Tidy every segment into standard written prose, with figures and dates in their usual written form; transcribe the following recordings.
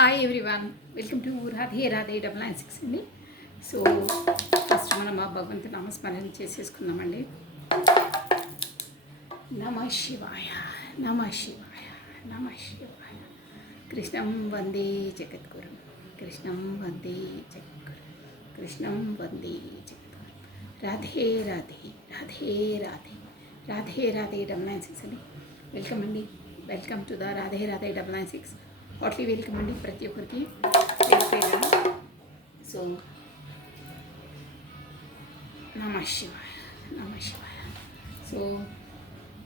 Hi everyone, welcome to Radhe Radhe 996 అండి. So first మనం మా భగవంతు నామస్మరణ చేసేసుకుందామండి. నమ శివాయ, నమ శివాయ, నమ శివాయ. కృష్ణం వందే జగద్గురు, కృష్ణం వందే జగద్గురు, కృష్ణం వందే జగద్గురు. రాధే రాధే, రాధే రాధే, రాధే రాధే 996 అండి. వెల్కమ్ అండి, welcome to the Radhe Radhe 996. Hardly welcome అండి ప్రతి ఒక్కరికి పేరు. సో నమ శివాయ, నమ శివాయ. సో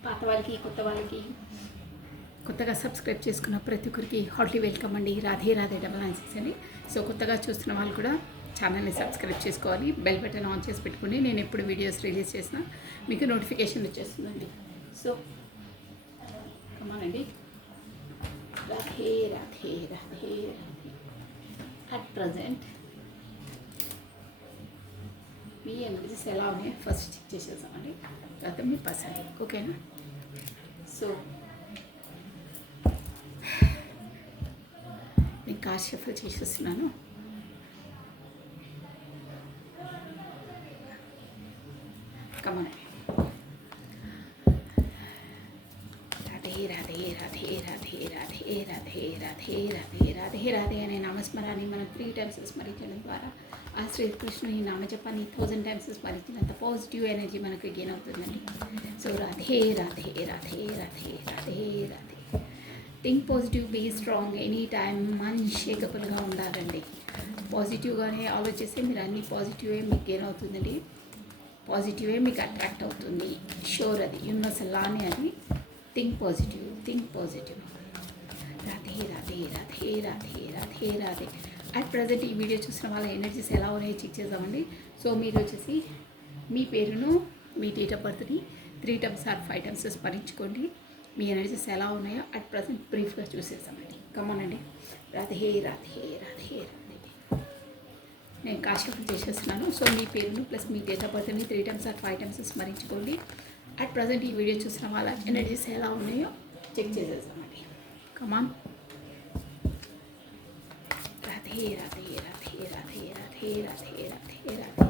పాత వాళ్ళకి కొత్త వాళ్ళకి కొత్తగా సబ్స్క్రైబ్ చేసుకున్న ప్రతి ఒక్కరికి హాట్లీ వెల్కమ్ అండి. రాధే రాధే 996 అండి. సో కొత్తగా చూస్తున్న వాళ్ళు కూడా ఛానల్ని సబ్స్క్రైబ్ చేసుకోవాలి, బెల్ బటన్ ఆన్ చేసి పెట్టుకుని నేను ఎప్పుడు వీడియోస్ రిలీజ్ చేసినా మీకు నోటిఫికేషన్ వచ్చేస్తుందండి. సో కమానండి. రాధే రాధే, రాధే రాధే. అట్ ప్రజెంట్ మీ ఎనర్జీస్ ఎలా ఉన్నాయి ఫస్ట్ చెక్ చేసేసామండి, తర్వాత మీ పర్సనల్. ఓకేనా? సో నేను కార్డ్ షఫల్ చేసేస్తున్నాను. కమన్. రాధే రాధే, రాధే రాధే, రాధే రాధే, రాధే రాధే, రాధే అనే నామస్మరాన్ని మనం 3 times స్మరించడం ద్వారా ఆ శ్రీకృష్ణుని నామజపాన్ని 1000 times స్మరించినంత పాజిటివ్ ఎనర్జీ మనకు గెయిన్ అవుతుందండి. So Radhe Radhe, Radhe Radhe, Radhe Radhe. Think positive, be strong, any time అన్షేకబుల్గా ఉండాలండి. పాజిటివ్గానే ఆలోచిస్తే మీరు అన్ని పాజిటివే మీకు గెయిన్ అవుతుందండి. పాజిటివే మీకు అట్రాక్ట్ అవుతుంది. షూర్, అది యూనివర్సల్ లానే. అది think positive, think positive. Radhe Radhe, Radhe Radhe, Radhe Radhe. At present ఈ వీడియో చూసిన వాళ్ళ ఎనర్జీస్ ఎలా ఉన్నాయో చెక్ చేద్దామండి. సో మీరు వచ్చేసి మీ పేరును, మీ డేట్ ఆఫ్ బర్త్ని 3 times or 5 times స్మరించుకోండి. మీ ఎనర్జీస్ ఎలా ఉన్నాయో అట్ ప్రజెంట్ బ్రీఫ్గా చూసేద్దామండి. కమోనండి. రాధే రాధే, రాధే రాధే. నేను కాశ్యపం చేసేస్తున్నాను. సో మీ పేరును ప్లస్ మీ డేట్ ఆఫ్ బర్త్ని 3 times or 5 times స్మరించుకోండి. అట్ ప్రజెంట్ ఈ వీడియో చూసిన వాళ్ళ ఎనర్జీస్ ఎలా ఉన్నాయో చెక్ చేసేద్దామండి. కమాన్. రాధే రాధే, రాధే రాధే, రాధే రాధే, రాధే రాధే.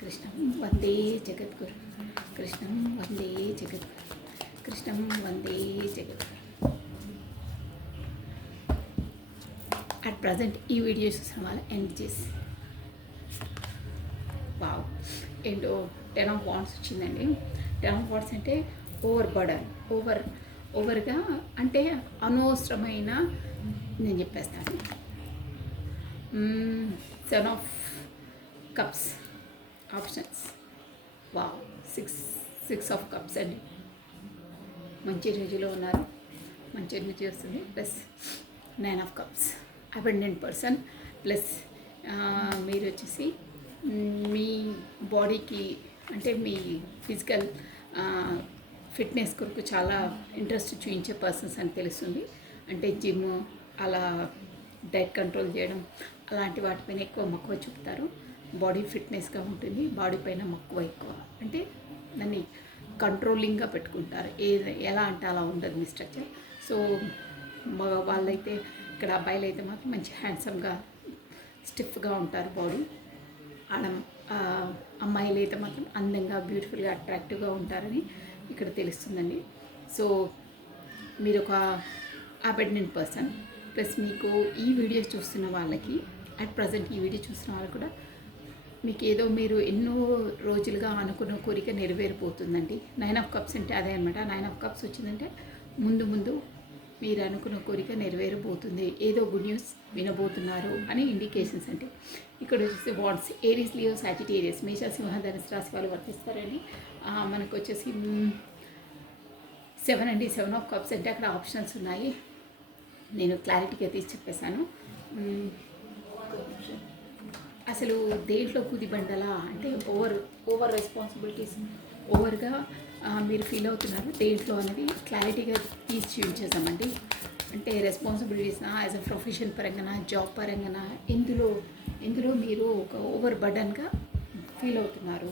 కృష్ణం వందే జగద్గురు, కృష్ణం వందే జగద్గురు, కృష్ణం వందే జగద్గురు. అట్ ప్రజెంట్ ఈ వీడియో చూసిన వాళ్ళ ఎనర్జీస్. వావ్, ఏంటో 10 of Wands వచ్చిందండి. 10 of Wands అంటే ఓవర్ బర్డన్, ఓవర్గా అంటే అనవసరమైన, నేను చెప్పేస్తాను. 7 of Cups options. Wow, 6 of Cups అండి. మంచి రోజులో ఉన్నారు, మంచి ఎనర్జీ వస్తుంది. Plus 9 of Cups abundant person. Plus మీరు వచ్చేసి మీ బాడీకి అంటే మీ ఫిజికల్ ఫిట్నెస్ కొరకు చాలా ఇంట్రెస్ట్ చూపించే పర్సన్స్ అని తెలుస్తుంది. అంటే జిమ్, అలా డైట్ కంట్రోల్ చేయడం, అలాంటి వాటిపైన ఎక్కువ మక్కువ చూపుతారు. బాడీ ఫిట్నెస్గా ఉంటుంది, బాడీ పైన మక్కువ ఎక్కువ. అంటే దాన్ని కంట్రోలింగ్గా పెట్టుకుంటారు. ఎలా అంటే అలా ఉండదు మీ స్ట్రక్చర్. సో వాళ్ళైతే, ఇక్కడ అబ్బాయిలు అయితే మాత్రం మంచి హ్యాండ్సమ్గా స్టిఫ్గా ఉంటారు బాడీ. అమ్మాయిలు అయితే మాత్రం అందంగా, బ్యూటిఫుల్గా, అట్రాక్టివ్గా ఉంటారని ఇక్కడ తెలుస్తుందండి. సో మీరు ఒక అబెండెంట్ పర్సన్. ప్లస్ మీకు ఈ వీడియో చూస్తున్న వాళ్ళకి, అట్ ప్రజెంట్ ఈ వీడియో చూస్తున్న వాళ్ళకి కూడా మీకు ఏదో మీరు ఎన్నో రోజులుగా అనుకున్న కోరిక నెరవేరిపోతుందండి. 9 of Cups అంటే అదే అనమాట. 9 of Cups వచ్చిందంటే ముందు మీరు అనుకున్న కోరిక నెరవేరబోతుంది, ఏదో గుడ్ న్యూస్ వినబోతున్నారు అని ఇండికేషన్స్. అంటే ఇక్కడ వచ్చేసి వాండ్స్, ఏరీస్, లియో, సాజిటేరియస్, మేష, సింహ, ధనుసు రాశి వాళ్ళు వర్తిస్తారండి. మనకు వచ్చేసి 7 అండి. 7 of Cups అంటే అక్కడ ఆప్షన్స్ ఉన్నాయి. నేను క్లారిటీగా తీసి చెప్పేశాను. అసలు దేంట్లో కుదిబండలా అంటే ఓవర్ రెస్పాన్సిబిలిటీస్, ఓవర్గా మీరు ఫీల్ అవుతున్నారు దేంట్లో అనేది క్లారిటీగా తీసి చూపించేసామండి. అంటే రెస్పాన్సిబిలిటీస్ యాజ్ అ ప్రొఫెషన్ పరంగా, జాబ్ పరంగా, ఇందులో మీరు ఒక ఓవర్ బర్డన్గా ఫీల్ అవుతున్నారు.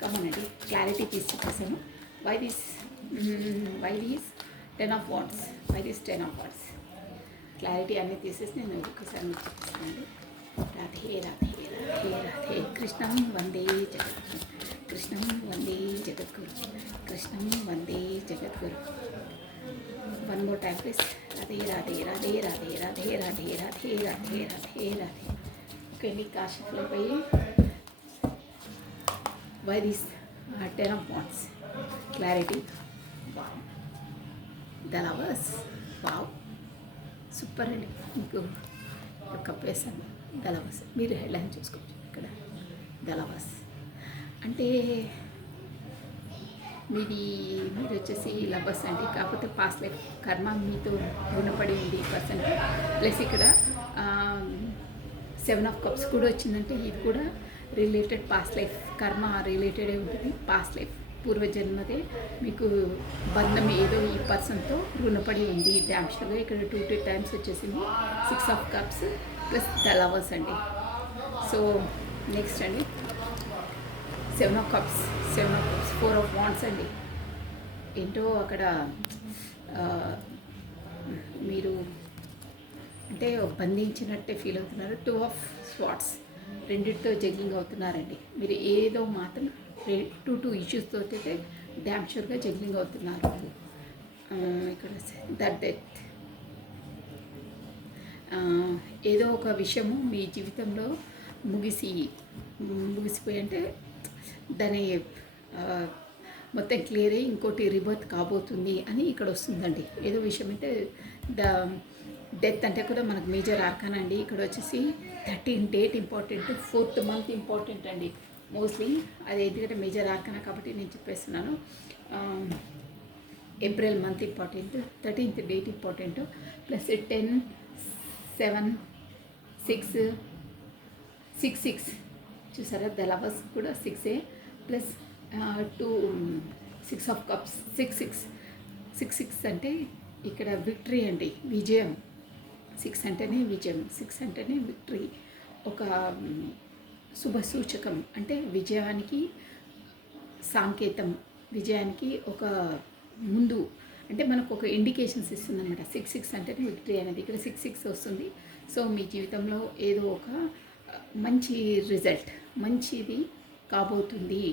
కమనండి, క్లారిటీ తీసి చెప్పేసాను. Why these 10 of Wands, why these 10 of Wands. Clarity అన్నీ తీసేసి నేను ఒకసారి మీకు చూపిస్తానండి. రాధే రాధే రాధే రాధే కృష్ణం వందే జగద్గురు, కృష్ణం వందే జగద్గురు, కృష్ణం వందే జగద్గురు. One more time please. Radhe Radhe Radhe Radhe Radhe Radhe Radhe Radhe Radhe Radhe. Okay అండి, కాశీలో పోయి why this 10 of wands clarity. Wow, the lovers. Wow, super అండి. మీకు ఒక వేసాను ద లవర్స్. మీరు హెడ్లైన్ చూసుకోవచ్చు ఇక్కడ. ద లవర్స్ అంటే మీరు వచ్చేసి లవర్స్ అండి. కాకపోతే పాస్ట్ లైఫ్ కర్మ మీతో రుణపడి ఉంది ఈ పర్సన్. ప్లస్ ఇక్కడ 7 of cups కూడా వచ్చిందంటే ఇది కూడా రిలేటెడ్ పాస్ట్ లైఫ్ కర్మ రిలేటెడే ఉంటుంది. పాస్ట్ లైఫ్ పూర్వజన్మదే మీకు బంధం ఏదో ఈ పర్సన్తో రుణపడి ఉంది డ్యామ్షుగా. ఇక్కడ 2 times వచ్చేసింది 6 of cups plus the lovers అండి. సో నెక్స్ట్ అండి 7 of cups, 4 of wands అండి. ఏంటో అక్కడ మీరు అంటే బంధించినట్టే ఫీల్ అవుతున్నారు. 2 of swords, రెండింటితో జగ్లింగ్ అవుతున్నారండి. మీరు ఏదో మాత్రం 2 ఇష్యూస్ తోటి డ్యామ్ షూర్గా జగ్లింగ్ అవుతున్నారు. ఇక్కడ డెత్, ఏదో ఒక విషయము మీ జీవితంలో ముగిసిపోయి అంటే దాని మొత్తం క్లియర్ అయ్యి ఇంకోటి రిబర్త్ కాబోతుంది అని ఇక్కడ వస్తుందండి. ఏదో విషయం అంటే డెత్ అంటే కూడా మనకు మేజర్ ఆర్కాన్ అండి. ఇక్కడ వచ్చేసి 13 date important, 4th month important అండి మోస్ట్లీ. అది ఎందుకంటే మేజర్ ఆర్కానా కాబట్టి నేను చెప్పేస్తున్నాను. April month important, 13th date important, plus 10, 7, 6 చూసారా. ద లవర్స్ కూడా 6 ప్లస్ 2 6 of cups, 6 అంటే ఇక్కడ విక్టరీ అండి, విజయం. 6 అంటేనే విజయం, 6 అంటేనే విక్టరీ. ఒక శుభ సూచకం అంటే విజయానికి సంకేతం, విజయానికి ఒక ముందు అంటే మనకు ఒక ఇండికేషన్స్ ఇస్తుంది అనమాట. 6 అంటేనే విక్టరీ అనేది. ఇక్కడ 6 వస్తుంది. సో మీ జీవితంలో ఏదో ఒక మంచి రిజల్ట్, మంచిది కాబోతుంది.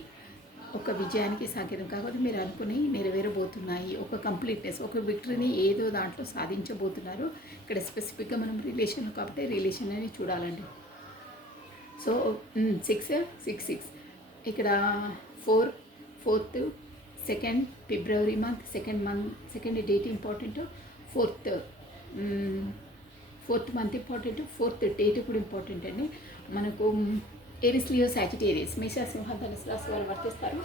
ఒక విజయానికి సంకేతం కాకపోతే మీరు అనుకుని నెరవేరబోతున్నాయి. ఒక కంప్లీట్నెస్, ఒక విక్టరీని ఏదో దాంట్లో సాధించబోతున్నారు. ఇక్కడ స్పెసిఫిక్గా మనం రిలేషన్ కాబట్టి రిలేషన్ అని చూడాలండి. సో 6 ఇక్కడ 4th, 2nd February month, second date important, 4th month important, 4th date కూడా ఇంపార్టెంట్ అండి. మనకు ఏరిస్, లియో, సాజిటేరియస్, మేష, సింహ, ధనుసు రాశి వాళ్ళు వర్తిస్తారు.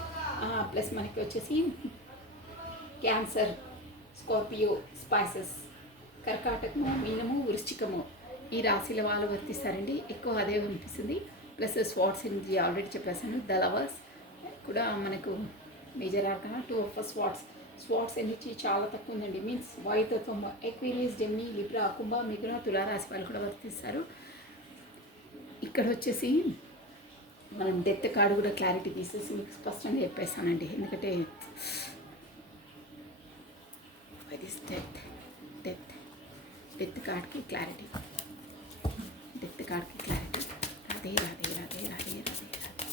ప్లస్ మనకి వచ్చేసి క్యాన్సర్, స్కార్పియో, స్పైసెస్, కర్కాటకము, మీనము, వృశ్చికము ఈ రాశిల వాళ్ళు వర్తిస్తారండి. ఎక్కువ అదే అనిపిస్తుంది. ప్లస్ స్వాట్స్ ఎనర్జీ ఆల్రెడీ చెప్పేసాను. ద లవర్స్ కూడా మనకు మేజర్ ఆర్కన 2 of స్వాట్స్ ఎనర్జీ చాలా తక్కువ ఉందండి. మీన్స్ వాయుతత్వం, ఎక్వేరియస్, జెమిని, లిబ్రా, కుంభ, మిథున, తులారాశి వాళ్ళు కూడా వర్తిస్తారు. ఇక్కడ వచ్చేసి మనం డెత్ కార్డు కూడా క్లారిటీ తీసేసి మీకు స్పష్టంగా చెప్పేస్తానండి. ఎందుకంటే డెత్ కార్డ్కి క్లారిటీ, డెత్ కార్డ్కి క్లారిటీ. రాధే రాధే రాధే రాధే రాధే రాధే.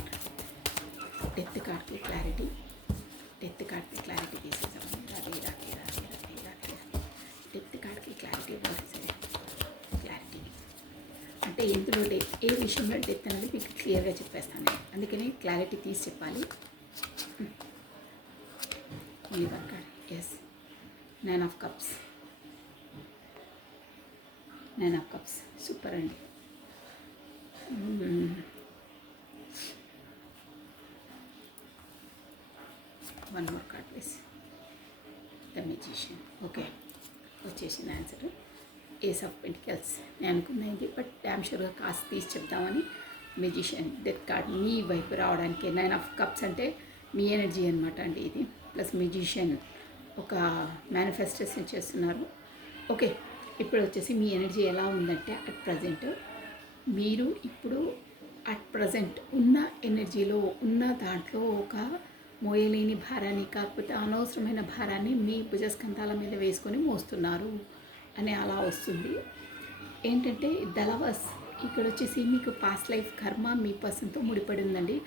డెత్ కార్డ్కి క్లారిటీ, డెత్ కార్డ్కి క్లారిటీ తీసేసామండి. రాధే రాధే రాధే రాధే రాధే. డెత్ కార్డ్కి క్లారిటీ ఇవ్వాల్సిందే. క్లారిటీ అంటే ఎందులో డెత్, ఏ విషయంలో డెత్ అనేది మీకు క్లియర్గా చెప్పేస్తాను. అందుకని క్లారిటీ తీసి చెప్పాలి. Only one card. Yes, 9 of cups, 9 of cups super అండి. One more card please. The magician. Okay, వచ్చేసింది ఆన్సర్. ఏస్ ఆఫ్ పెంటికల్స్ నేను అనుకున్నది, బట్ డ్యామ్ షూర్గా కాస్త తీసి చెప్దామని. మెజిషియన్, డెత్ కార్డ్ మీ వైపు రావడానికి. 9 of cups అంటే మీ ఎనర్జీ అనమాట అండి ఇది. ప్లస్ మెజిషియన్ ఒక మేనిఫెస్టేషన్ చేస్తున్నారు. ఓకే, ఇప్పుడు వచ్చేసి మీ ఎనర్జీ ఎలా ఉందంటే మీరు ఇప్పుడు అట్ ప్రజెంట్ ఉన్న ఎనర్జీలో ఉన్న దాంట్లో ఒక మోయలేని భారాన్ని, కాకపోతే అనవసరమైన భారాన్ని మీ భుజస్కంధాల మీద వేసుకొని మోస్తున్నారు అని అలా వస్తుంది. ఏంటంటే ద లవర్స్ ఇక్కడ వచ్చేసి మీకు పాస్ట్ లైఫ్ కర్మ మీ పర్సన్తో ముడిపడి ఉందండి.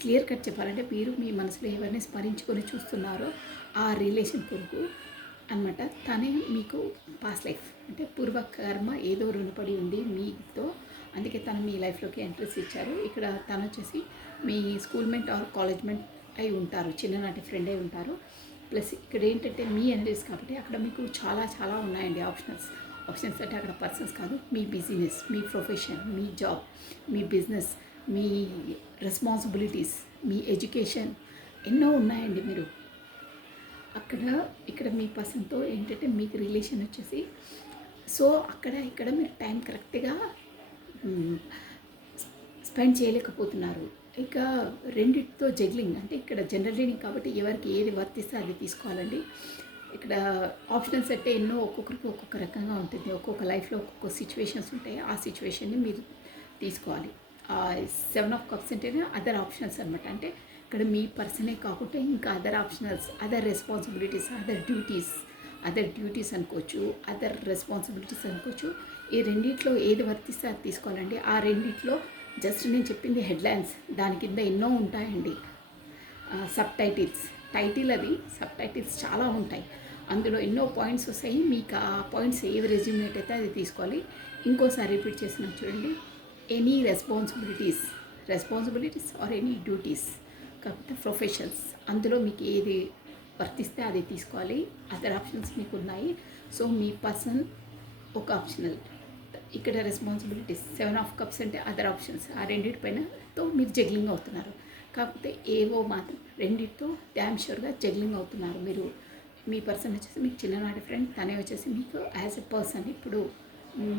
క్లియర్ కట్ చెప్పాలంటే మీరు మీ మనసులో ఎవరిని స్మరించుకొని చూస్తున్నారో ఆ రిలేషన్ కొరకు అనమాట. తనే మీకు పాస్ట్ లైఫ్ అంటే పూర్వకర్మ ఏదో రుణపడి ఉంది మీతో, అందుకే తను మీ లైఫ్లోకి ఎంట్రెన్స్ ఇచ్చారు. ఇక్కడ తను వచ్చేసి మీ school mate or college mate అయి ఉంటారు, చిన్ననాటి ఫ్రెండ్ అయి ఉంటారు. ప్లస్ ఇక్కడ ఏంటంటే మీ ఎనర్జీస్ కాబట్టి అక్కడ మీకు చాలా చాలా ఉన్నాయండి ఆప్షన్స్. ఆప్షన్స్ అంటే అక్కడ పర్సన్స్ కాదు, మీ బిజినెస్, మీ ప్రొఫెషన్, మీ జాబ్, మీ బిజినెస్, మీ రెస్పాన్సిబిలిటీస్, మీ ఎడ్యుకేషన్ ఎన్నో ఉన్నాయండి. మీరు అక్కడ ఇక్కడ మీ పర్సన్తో ఏంటంటే మీకు రిలేషన్ వచ్చేసి సో అక్కడ ఇక్కడ మీరు టైం కరెక్ట్గా స్పెండ్ చేయలేకపోతున్నారు. ఇక రెండిటితో జగ్లింగ్ అంటే ఇక్కడ జనరల్ రీడింగ్ కాబట్టి ఎవరికి ఏది వర్తిస్తే అది తీసుకోవాలండి. ఇక్కడ ఆప్షనల్స్ అంటే ఎన్నో ఒక్కొక్కరికి ఒక్కొక్క రకంగా ఉంటుంది. ఒక్కొక్క లైఫ్లో ఒక్కొక్క సిచ్యువేషన్స్ ఉంటాయి. ఆ సిచ్యువేషన్ని మీరు తీసుకోవాలి. 7 ఆఫ్ కప్స్ అంటేనే అదర్ ఆప్షనల్స్ అనమాట. అంటే ఇక్కడ మీ పర్సనే కాకుండా ఇంకా other optionals, other responsibilities, other duties అనుకోవచ్చు, అదర్ రెస్పాన్సిబిలిటీస్ అనుకోవచ్చు. ఈ రెండిట్లో ఏది వర్తిస్తే అది తీసుకోవాలండి. ఆ రెండిట్లో జస్ట్ నేను చెప్పింది హెడ్లైన్స్, దాని కింద ఎన్నో ఉంటాయండి సబ్ టైటిల్స్. టైటిల్ అది, సబ్ టైటిల్స్ చాలా ఉంటాయి. అందులో ఎన్నో పాయింట్స్ వస్తాయి. మీకు ఆ పాయింట్స్ ఏవి రెజ్యూమేట్ అయితే అది తీసుకోవాలి. ఇంకోసారి రిపీట్ చేసిన చూడండి, any responsibilities or any duties, కాకపోతే ప్రొఫెషన్స్, అందులో మీకు ఏది వర్తిస్తే అది తీసుకోవాలి. అదర్ ఆప్షన్స్ మీకు ఉన్నాయి. సో మీ పర్సన్ ఒక ఆప్షనల్. ఇక్కడ రెస్పాన్సిబిలిటీస్ 7 ఆఫ్ కప్స్ అంటే అదర్ ఆప్షన్స్. ఆ రెండింటిపైనతో మీరు జగ్లింగ్ అవుతున్నారు. కాకపోతే ఏవో మాత్రం రెండింటితో డ్యామ్ షూర్గా జగ్లింగ్ అవుతున్నారు. మీరు మీ పర్సన్ వచ్చేసి మీకు చిన్ననాటి ఫ్రెండ్, తనే వచ్చేసి మీకు యాజ్ ఎ పర్సన్. ఇప్పుడు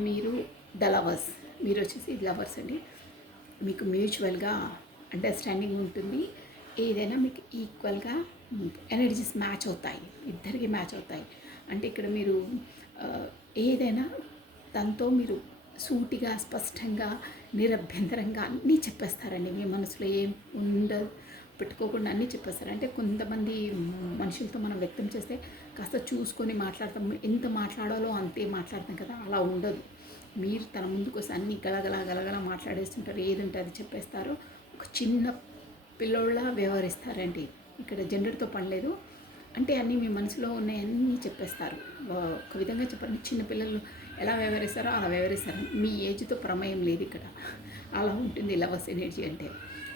మీరు ద లవర్స్, మీరు వచ్చేసి లవర్స్ అండి. మీకు మ్యూచువల్గా అండర్స్టాండింగ్ ఉంటుంది. ఏదైనా మీకు ఈక్వల్గా ఎనర్జీస్ మ్యాచ్ అవుతాయి, ఇద్దరికి మ్యాచ్ అవుతాయి. అంటే ఇక్కడ మీరు ఏదైనా దాంతో మీరు సూటిగా, స్పష్టంగా, నిరభ్యంతరంగా అన్నీ చెప్పేస్తారండి. మీ మనసులో ఏం పెట్టుకోకుండా అన్నీ చెప్పేస్తారు. అంటే కొంతమంది మనుషులతో మనం వ్యక్తం చేస్తే కాస్త చూసుకొని మాట్లాడతాం, ఎంత మాట్లాడాలో అంతే మాట్లాడతాం కదా, అలా ఉండదు. మీరు తన ముందుకు వస్తే అన్నీ గలగల మాట్లాడేస్తుంటారు, ఏది ఉంటే అది చెప్పేస్తారు. ఒక చిన్న పిల్లోళ్ళ వ్యవహరిస్తారండి. ఇక్కడ జెండర్తో పనిలేదు. అంటే అన్నీ మీ మనసులో ఉన్నాయన్నీ చెప్పేస్తారు. ఒక విధంగా చెప్పాలంటే చిన్నపిల్లలు ఎలా వ్యవహరిస్తారో అలా వ్యవహరిస్తారు. మీ ఏజ్తో ప్రమేయం లేదు ఇక్కడ. అలా ఉంటుంది లవర్స్ ఎనర్జీ అంటే.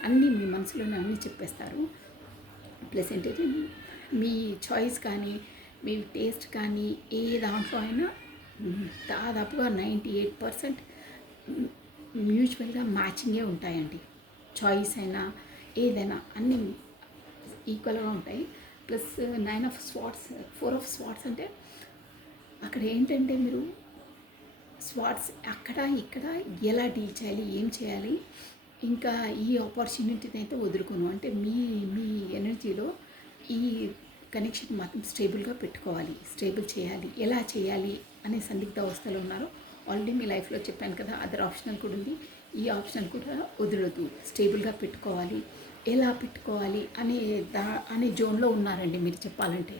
అన్నీ మీ మనసులోనే అన్నీ చెప్పేస్తారు. ప్లస్ ఏంటంటే మీ చాయిస్ కానీ, మీ టేస్ట్ కానీ, ఏ దాంట్లో అయినా దాదాపుగా 98% మ్యూచువల్గా మ్యాచింగే ఉంటాయండి. చాయిస్ అయినా ఏదైనా అన్నీ ఈక్వల్గా ఉంటాయి. Plus 9 of swords, 4 of swords అంటే అక్కడ ఏంటంటే మీరు స్వాట్స్ అక్కడ ఇక్కడ ఎలా డీల్ చేయాలి, ఏం చేయాలి, ఇంకా ఈ ఆపర్చునిటీని అయితే వదులుకోను. అంటే మీ ఎనర్జీలో ఈ కనెక్షన్ మాత్రం స్టేబుల్గా పెట్టుకోవాలి, స్టేబుల్ చేయాలి. ఎలా చేయాలి అనే సందిగ్ధ అవస్థలో ఉన్నారు. ఆల్రెడీ మీ లైఫ్లో చెప్పాను కదా, అదర్ ఆప్షనల్ కూడా ఉంది. ఈ ఆప్షన్ కూడా వదలొద్దు, స్టేబుల్గా పెట్టుకోవాలి. ఎలా పెట్టుకోవాలి అనే జోన్లో ఉన్నారండి మీరు చెప్పాలంటే.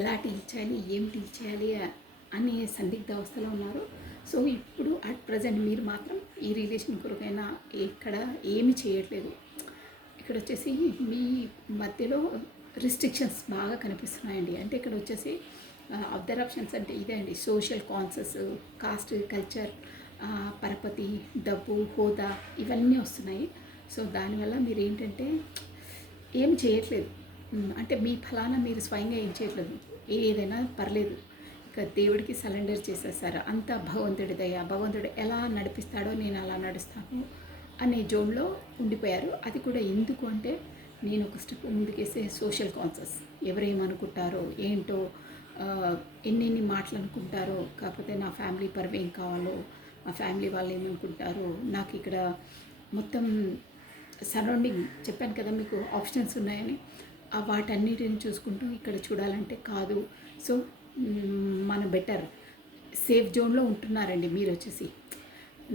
ఎలా డీల్ చేయాలి, ఏం డీల్ చేయాలి అనే సందిగ్ధ అవస్థలో ఉన్నారు. సో ఇప్పుడు అట్ ప్రజెంట్ మీరు మాత్రం ఈ రిలేషన్ కొరకైనా ఇక్కడ ఏమి చేయట్లేదు. ఇక్కడ వచ్చేసి మీ మధ్యలో రిస్ట్రిక్షన్స్ బాగా కనిపిస్తున్నాయండి. అంటే ఇక్కడ వచ్చేసి అదర్ ఆప్షన్స్ అంటే ఇదే అండి, సోషల్ కాన్సెస్, కాస్ట్, కల్చర్, పరపతి, డబ్బు, హోదా ఇవన్నీ వస్తున్నాయి. సో దానివల్ల మీరు ఏంటంటే ఏం చేయట్లేదు. అంటే మీ ఫలానా మీరు స్వయంగా ఏం చేయట్లేదు. ఏదైనా పర్లేదు, ఇక దేవుడికి సరెండర్ చేసేసారు. అంతా భగవంతుడి దయ, భగవంతుడు ఎలా నడిపిస్తాడో నేను అలా నడుస్తాను అనే జోన్లో ఉండిపోయారు. అది కూడా ఎందుకు అంటే నేను ఒక స్టెప్ ముందుకేసే సోషల్ కాన్సెస్, ఎవరేమనుకుంటారో ఏంటో, ఎన్నెన్ని మాటలు అనుకుంటారో, కాకపోతే నా ఫ్యామిలీ పరువు ఏం కావాలో, మా ఫ్యామిలీ వాళ్ళు ఏమనుకుంటారో, నాకు ఇక్కడ మొత్తం సరౌండింగ్ చెప్పాను కదా మీకు ఆప్షన్స్ ఉన్నాయని, వాటన్నిటిని చూసుకుంటూ ఇక్కడ చూడాలంటే కాదు. సో మన బెటర్ సేఫ్ జోన్లో ఉంటున్నారండి మీరు వచ్చేసి.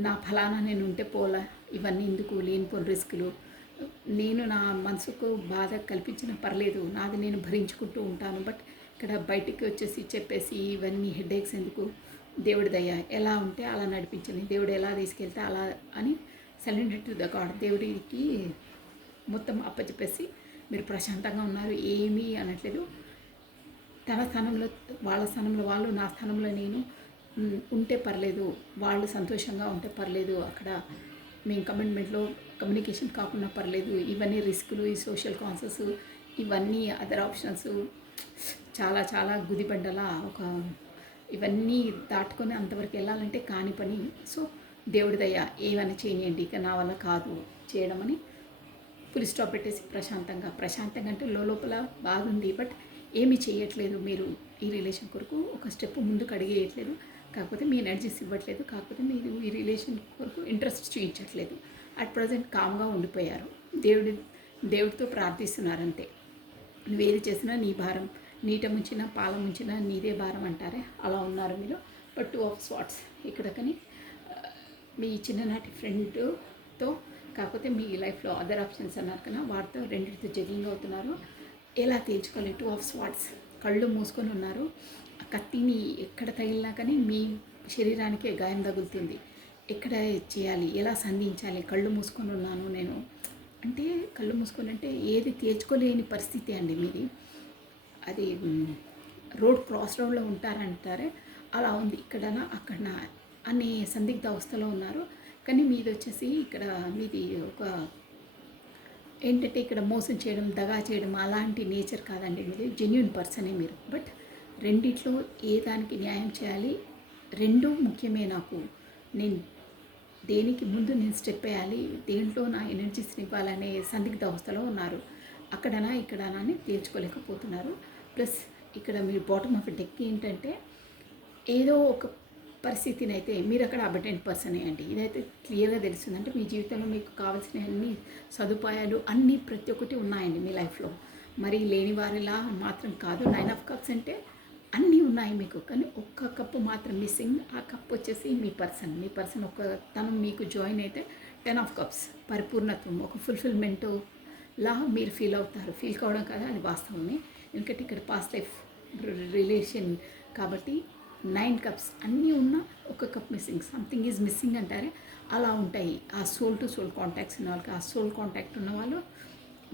నా ఫలానా నేను ఉంటే పోలా, ఇవన్నీ ఎందుకు లేనిపోని రిస్కులు, నేను నా మనసుకు బాధ కల్పించిన పర్లేదు, నాది నేను భరించుకుంటూ ఉంటాను. బట్ ఇక్కడ బయటికి వచ్చేసి చెప్పేసి ఇవన్నీ హెడేక్స్ ఎందుకు, దేవుడి దయ ఎలా ఉంటే అలా నడిపించండి, దేవుడు ఎలా తీసుకెళ్తే అలా అని సరెండర్ టు ద గాడ్, దేవుడికి మొత్తం అప్పచెప్పేసి మీరు ప్రశాంతంగా ఉన్నారు, ఏమీ అనట్లేదు. తన స్థానంలో వాళ్ళ స్థానంలో వాళ్ళు, నా స్థానంలో నేను ఉంటే పర్లేదు, వాళ్ళు సంతోషంగా ఉంటే పర్లేదు, అక్కడ మేము కమిట్మెంట్లో కమ్యూనికేషన్ కాకుండా పర్లేదు. ఇవన్నీ రిస్కులు, ఈ సోషల్ కాన్సెస్, ఇవన్నీ అదర్ ఆప్షన్స్ చాలా చాలా గుదిబండలా ఇవన్నీ దాటుకొని అంతవరకు వెళ్ళాలంటే కాని పని. సో దేవుడి దయ ఏమైనా చేయనియండి, ఇక నా వల్ల కాదు చేయడం అని ఫుల్ స్టాప్ పెట్టేసి ప్రశాంతంగా అంటే లోపల బాధ ఉంది, బట్ ఏమీ చేయట్లేదు. మీరు ఈ రిలేషన్ కొరకు ఒక స్టెప్ ముందుకు అడిగేయట్లేదు, కాకపోతే మీ ఎనర్జీస్ ఇవ్వట్లేదు, కాకపోతే మీరు ఈ రిలేషన్ కొరకు ఇంట్రెస్ట్ చూపించట్లేదు. అట్ ప్రజెంట్ కామ్గా ఉండిపోయారు, దేవుడితో ప్రార్థిస్తున్నారు అంతే. నువ్వేది చేసినా నీ భారం, నీట ముంచినా పాల ముంచినా నీదే భారం అంటారే, అలా ఉన్నారు మీరు. బట్ 2 ఆఫ్ స్వార్డ్స్ ఇక్కడ కానీ మీ చిన్ననాటి ఫ్రెండ్తో, కాకపోతే మీ లైఫ్లో అదర్ ఆప్షన్స్ అన్నారు కదా, వాటితో రెండింటితో జగ్లింగ్ అవుతున్నారు. ఎలా తేల్చుకోవాలి? 2 ఆఫ్ స్వార్డ్స్, కళ్ళు మూసుకొని ఉన్నారు. ఆ కత్తిని ఎక్కడ తగిలినా కానీ మీ శరీరానికే గాయం తగులుతుంది. ఎక్కడ చేయాలి, ఎలా సంధించాలి? కళ్ళు మూసుకొని ఉన్నాను నేను అంటే, కళ్ళు మూసుకొని అంటే ఏది తేల్చుకోలేని పరిస్థితి అండి మీది. అది క్రాస్ రోడ్లో ఉంటారంటారే అలా ఉంది. ఇక్కడనా అక్కడనా అనే సందిగ్ధ అవస్థలో ఉన్నారు. కానీ మీది వచ్చేసి ఇక్కడ మీది ఒక ఏంటంటే ఇక్కడ మోసం చేయడం, దగా చేయడం అలాంటి నేచర్ కాదండి మీది. జెన్యూన్ పర్సనే మీరు. బట్ రెండిట్లో ఏ దానికి న్యాయం చేయాలి, రెండు ముఖ్యమే నాకు. నేను దేనికి ముందు నేను స్టెప్ వేయాలి, దేంట్లో నా ఎనర్జీస్ని ఇవ్వాలనే సందిగ్ధ అవస్థలో ఉన్నారు. అక్కడనా ఇక్కడనా అని తేల్చుకోలేకపోతున్నారు. ప్లస్ ఇక్కడ మీరు బాటమ్ ఆఫ్ డెక్ ఏంటంటే ఏదో ఒక పరిస్థితిని అయితే మీరు అక్కడ అబెండెంట్ పర్సనే అండి. ఇదైతే క్లియర్గా తెలుస్తుంది. అంటే మీ జీవితంలో మీకు కావాల్సిన అన్ని సదుపాయాలు అన్నీ ప్రతి ఒక్కటి ఉన్నాయండి మీ లైఫ్లో. మరి లేని వారిలా మాత్రం కాదు. 9 ఆఫ్ కప్స్ అంటే అన్నీ ఉన్నాయి మీకు, కానీ ఒక్క కప్పు మాత్రం మిస్సింగ్. ఆ కప్ వచ్చేసి మీ పర్సన్ ఒక తను మీకు జాయిన్ అయితే 10 ఆఫ్ కప్స్ పరిపూర్ణత్వం, ఒక ఫుల్ఫిల్మెంట్ లా మీరు ఫీల్ అవుతారు. ఫీల్ కావడం కదా, అది వాస్తవమే. ఎందుకంటే ఇక్కడ పాస్ట్ లైఫ్ రిలేషన్ కాబట్టి 9 కప్స్ అన్నీ ఉన్నా ఒక cup missing, something is missing అంటారే అలా ఉంటాయి. ఆ సోల్ టు సోల్ కాంటాక్ట్స్ ఉన్న వాళ్ళకి, ఆ సోల్ కాంటాక్ట్ ఉన్న వాళ్ళు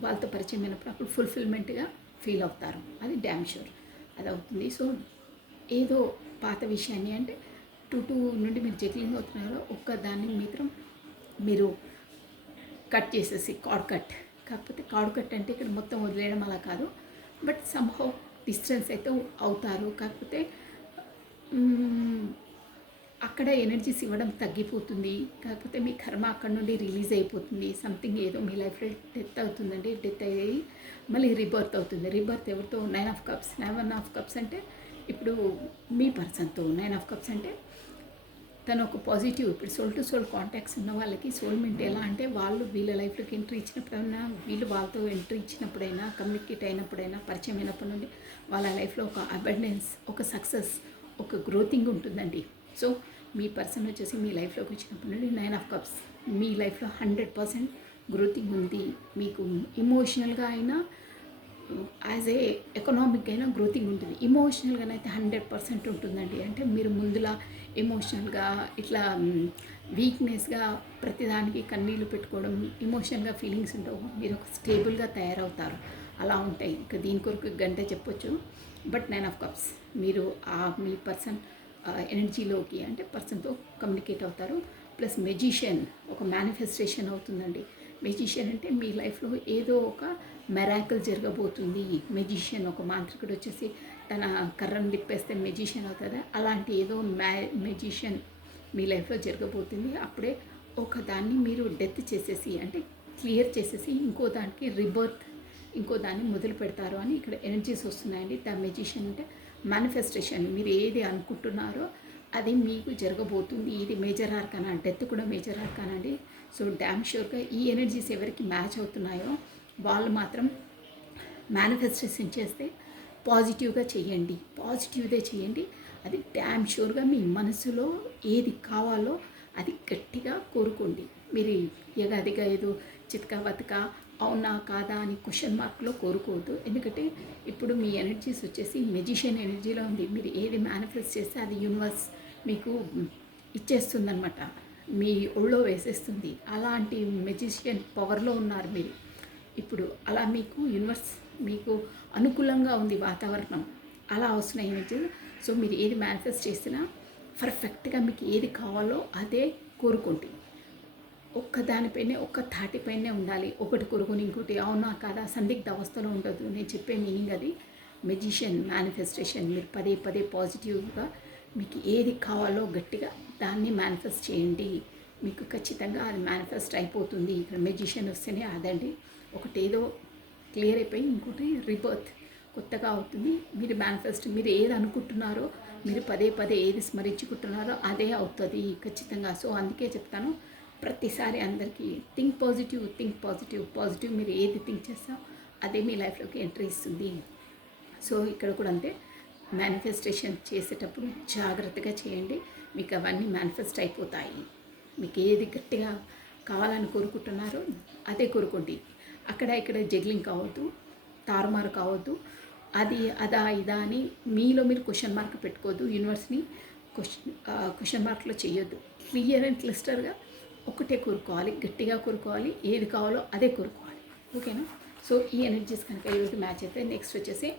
వాళ్ళతో పరిచయం అయినప్పుడు అప్పుడు ఫుల్ఫిల్మెంట్గా ఫీల్ అవుతారు. అది డ్యామ్ షూర్ అది అవుతుంది. సో ఏదో పాత విషయాన్ని అంటే 2 నుండి మీరు జగ్లింగ్ అవుతున్నారో ఒక్క దాన్ని మాత్రం మీరు కట్ చేసేసి కార్డ్ కట్. కాకపోతే కార్డ్ కట్ అంటే ఇక్కడ మొత్తం వదిలేయడం అలా కాదు, బట్ సమ్హౌ డిస్టెన్స్ అయితే అవుతారు. కాకపోతే అక్కడ ఎనర్జీస్ ఇవ్వడం తగ్గిపోతుంది. కాకపోతే మీ కర్మ అక్కడ నుండి రిలీజ్ అయిపోతుంది. సంథింగ్ ఏదో మీ లైఫ్లో డెత్ అవుతుందండి. డెత్ అయ్యి మళ్ళీ రీబర్త్ అవుతుంది. రీబర్త్ ఎవరితో? 9 ఆఫ్ కప్స్. 9 ఆఫ్ కప్స్ అంటే ఇప్పుడు మీ పర్సన్తో. 9 ఆఫ్ కప్స్ అంటే తను ఒక పాజిటివ్. ఇప్పుడు సోల్ టు సోల్ కాంటాక్ట్స్ ఉన్న వాళ్ళకి సోల్మెంట్ ఎలా అంటే వాళ్ళు వీళ్ళ లైఫ్లోకి ఎంట్రీ ఇచ్చినప్పుడైనా, వీళ్ళు వాళ్ళతో ఎంట్రీ ఇచ్చినప్పుడైనా, కమ్యూనికేట్ అయినప్పుడైనా, పరిచయం అయినప్పటి నుండి వాళ్ళ లైఫ్లో ఒక అబండెన్స్, ఒక సక్సెస్, ఒక గ్రోతింగ్ ఉంటుందండి. సో మీ పర్సన్ వచ్చేసి మీ లైఫ్లోకి వచ్చినప్పటి నుండి 9 ఆఫ్ కప్స్ మీ లైఫ్లో 100% గ్రోతింగ్ ఉంది. మీకు ఇమోషనల్గా అయినా, యాజ్ ఏ ఎకనామిక్ అయినా గ్రోతింగ్ ఉంటుంది. ఇమోషనల్గానైతే 100% ఉంటుందండి. అంటే మీరు ముందులా ఎమోషనల్గా ఇట్లా వీక్నెస్గా ప్రతిదానికి కన్నీళ్ళు పెట్టుకోవడం, ఇమోషనల్గా ఫీలింగ్స్ ఉండవు. మీరు ఒక స్టేబుల్గా తయారవుతారు. అలా ఉంటాయి. ఇంకా దీని కొరకు గంట చెప్పొచ్చు. బట్ 9 ఆఫ్ కప్స్ మీరు మీ పర్సన్ ఎనర్జీలోకి అంటే పర్సన్తో కమ్యూనికేట్ అవుతారు. ప్లస్ మెజిషియన్ ఒక మేనిఫెస్టేషన్ అవుతుందండి. మెజిషియన్ అంటే మీ లైఫ్లో ఏదో ఒక మెరాకిల్ జరగబోతుంది. మెజిషియన్ ఒక మాంత్రికుడు వచ్చేసి తన కర్రను తిప్పేస్తే మెజిషియన్ అవుతుందా, అలాంటి ఏదో మెజిషియన్ మీ లైఫ్లో జరగబోతుంది. అప్పుడే ఒక దాన్ని మీరు డెత్ చేసేసి అంటే క్లియర్ చేసేసి ఇంకో దానికి రిబర్త్, ఇంకో దాన్ని మొదలు పెడతారు అని ఇక్కడ ఎనర్జీస్ వస్తున్నాయండి. ద మెజిషియన్ అంటే మేనిఫెస్టేషన్. మీరు ఏది అనుకుంటున్నారో అది మీకు జరగబోతుంది. ఇది మేజర్ ఆర్కానా, డెత్ కూడా మేజర్ ఆర్కానా అండి. సో డ్యామ్ షూర్గా ఈ ఎనర్జీస్ ఎవరికి మ్యాచ్ అవుతున్నాయో వాళ్ళు మాత్రం మేనిఫెస్టేషన్ చేస్తే పాజిటివ్గా చేయండి. అది డ్యామ్ షూర్గా మీ మనసులో ఏది కావాలో అది గట్టిగా కోరుకోండి. మీరు ఎగాదిగా ఏదో చితకా బతకా అవునా కాదా అని క్వశ్చన్ మార్క్లో కోరుకోవద్దు. ఎందుకంటే ఇప్పుడు మీ ఎనర్జీస్ వచ్చేసి మెజిషియన్ ఎనర్జీలో ఉంది. మీరు ఏది మేనిఫెస్ట్ చేస్తే అది మీకు ఇచ్చేస్తుందన్నమాట, మీ ఒళ్ళో వేసేస్తుంది. అలాంటి మెజిషియన్ పవర్లో ఉన్నారు మీరు ఇప్పుడు. అలా మీకు యూనివర్స్ మీకు అనుకూలంగా ఉంది వాతావరణం, అలా వస్తున్నాయి ఇమేజెస్. సో మీరు ఏది మేనిఫెస్ట్ చేసినా పర్ఫెక్ట్గా మీకు ఏది కావాలో అదే కోరుకోండి. ఒక్క దానిపైనే ఒక్క తాటిపైనే ఉండాలి. ఒకటి కోరుకొని ఇంకోటి అవునా కాదా సందిగ్ధ అవస్థలో ఉండదు. నేను చెప్పే మీనింగ్ అది. Magician manifestation. మీరు పదే పదే పాజిటివ్గా మీకు ఏది కావాలో గట్టిగా దాన్ని మేనిఫెస్ట్ చేయండి. మీకు ఖచ్చితంగా అది మేనిఫెస్ట్ అయిపోతుంది. ఇక్కడ మెజిషియన్ వస్తేనే అదండి. ఒకటి ఏదో క్లియర్ అయిపోయి ఇంకోటి రిబర్త్ కొత్తగా అవుతుంది. మీరు మేనిఫెస్ట్ మీరు ఏది అనుకుంటున్నారో, మీరు పదే పదే ఏది స్మరించుకుంటున్నారో అదే అవుతుంది ఖచ్చితంగా. సో అందుకే చెప్తాను ప్రతిసారి అందరికీ think positive, think positive. Positive మీరు ఏది థింక్ చేస్తారో అదే మీ లైఫ్లోకి ఎంట్రీ ఇస్తుంది. సో ఇక్కడ కూడా అంతే, మేనిఫెస్టేషన్ చేసేటప్పుడు జాగ్రత్తగా చేయండి. మీకు అవన్నీ మేనిఫెస్ట్ అయిపోతాయి. మీకు ఏది గట్టిగా కావాలని కోరుకుంటున్నారో అదే కోరుకోండి. అక్కడ ఇక్కడ జగ్లింగ్ కావద్దు, తారుమారు కావద్దు. అది అదా ఇదా అని మీలో మీరు క్వశ్చన్ మార్క్ పెట్టుకోవద్దు. యూనివర్స్ని క్వశ్చన్ మార్క్లో చేయొద్దు. క్లియర్ అండ్ క్లిస్టర్గా ఒకటే కోరుకోవాలి, గట్టిగా కోరుకోవాలి. ఏది కావాలో అదే కోరుకోవాలి. ఓకేనా? సో ఈ ఎనర్జీస్ కనుక ఈరోజు మ్యాచ్ అయితే నెక్స్ట్ వచ్చేసి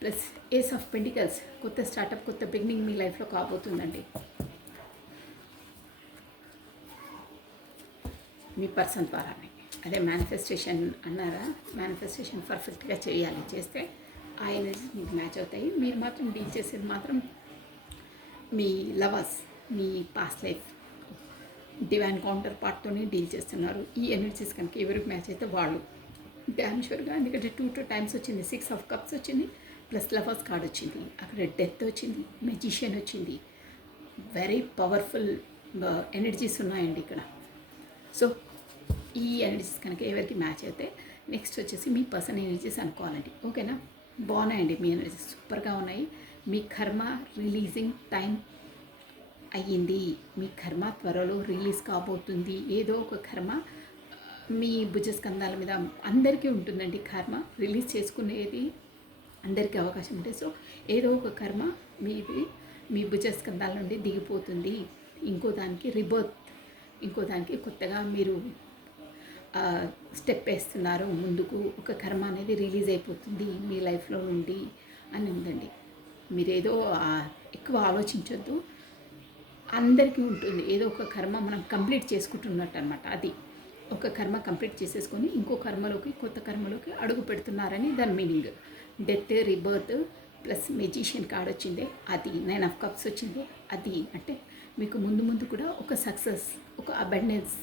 ప్లస్ ఏస్ ఆఫ్ పెంటికల్స్. కొత్త స్టార్టప్, కొత్త బిగినింగ్ మీ లైఫ్లో కాబోతుందండి. మీ పర్సన్ ద్వారానే. అదే మేనిఫెస్టేషన్ అన్నారా, మేనిఫెస్టేషన్ పర్ఫెక్ట్గా చేయాలి. చేస్తే ఆ ఎనర్జీస్ మీకు మ్యాచ్ అవుతాయి. మీరు మాత్రం డీల్ చేసేది మాత్రం మీ లవర్స్, మీ పాస్ట్ లైఫ్ డివైన్ కౌంటర్ పార్ట్తోనే డీల్ చేస్తున్నారు. ఈ ఎనర్జీస్ కనుక ఎవరికి మ్యాచ్ అయితే వాళ్ళు డ్యామ్ షూర్గా. ఎందుకంటే 2 టైమ్స్ వచ్చింది, 6 ఆఫ్ కప్స్ వచ్చింది, ప్లస్ లవర్స్ కార్డ్ వచ్చింది, అక్కడ డెత్ వచ్చింది, మెజిషియన్ వచ్చింది. వెరీ పవర్ఫుల్ ఎనర్జీస్ ఉన్నాయండి ఇక్కడ. సో ఈ ఎనర్జీస్ కనుక ఎవరికి మ్యాచ్ అయితే నెక్స్ట్ వచ్చేసి మీ పర్సన్ ఎనర్జీస్ అనుకోవాలండి. ఓకేనా? బాగున్నాయండి మీ ఎనర్జీస్, సూపర్గా ఉన్నాయి. మీ కర్మ రిలీజింగ్ టైం అయ్యింది. మీ కర్మ త్వరలో రిలీజ్ కాబోతుంది. ఏదో ఒక కర్మ మీ భుజస్కంధాల మీద అందరికీ ఉంటుందండి. కర్మ రిలీజ్ చేసుకునేది అందరికీ అవకాశం ఉంటుంది. సో ఏదో ఒక కర్మ మీ భుజస్కంధాల నుండి దిగిపోతుంది. ఇంకో దానికి రిబర్త్, ఇంకో దానికి కొత్తగా మీరు స్టెప్ వేస్తున్నారు ముందుకు. ఒక కర్మ అనేది రిలీజ్ అయిపోతుంది మీ లైఫ్లో నుండి అని ఉందండి. మీరేదో ఎక్కువ ఆలోచించొద్దు. అందరికీ ఉంటుంది ఏదో ఒక కర్మ మనం కంప్లీట్ చేసుకుంటున్నట్టు అనమాట. అది ఒక కర్మ కంప్లీట్ చేసేసుకొని ఇంకో కర్మలోకి, కొత్త కర్మలోకి అడుగు పెడుతున్నారని దాని meaning. Death, rebirth plus magician card వచ్చింది, అది 9 ఆఫ్ కప్స్ వచ్చింది. అది అంటే మీకు ముందు ముందు కూడా ఒక సక్సెస్, ఒక అబండెన్స్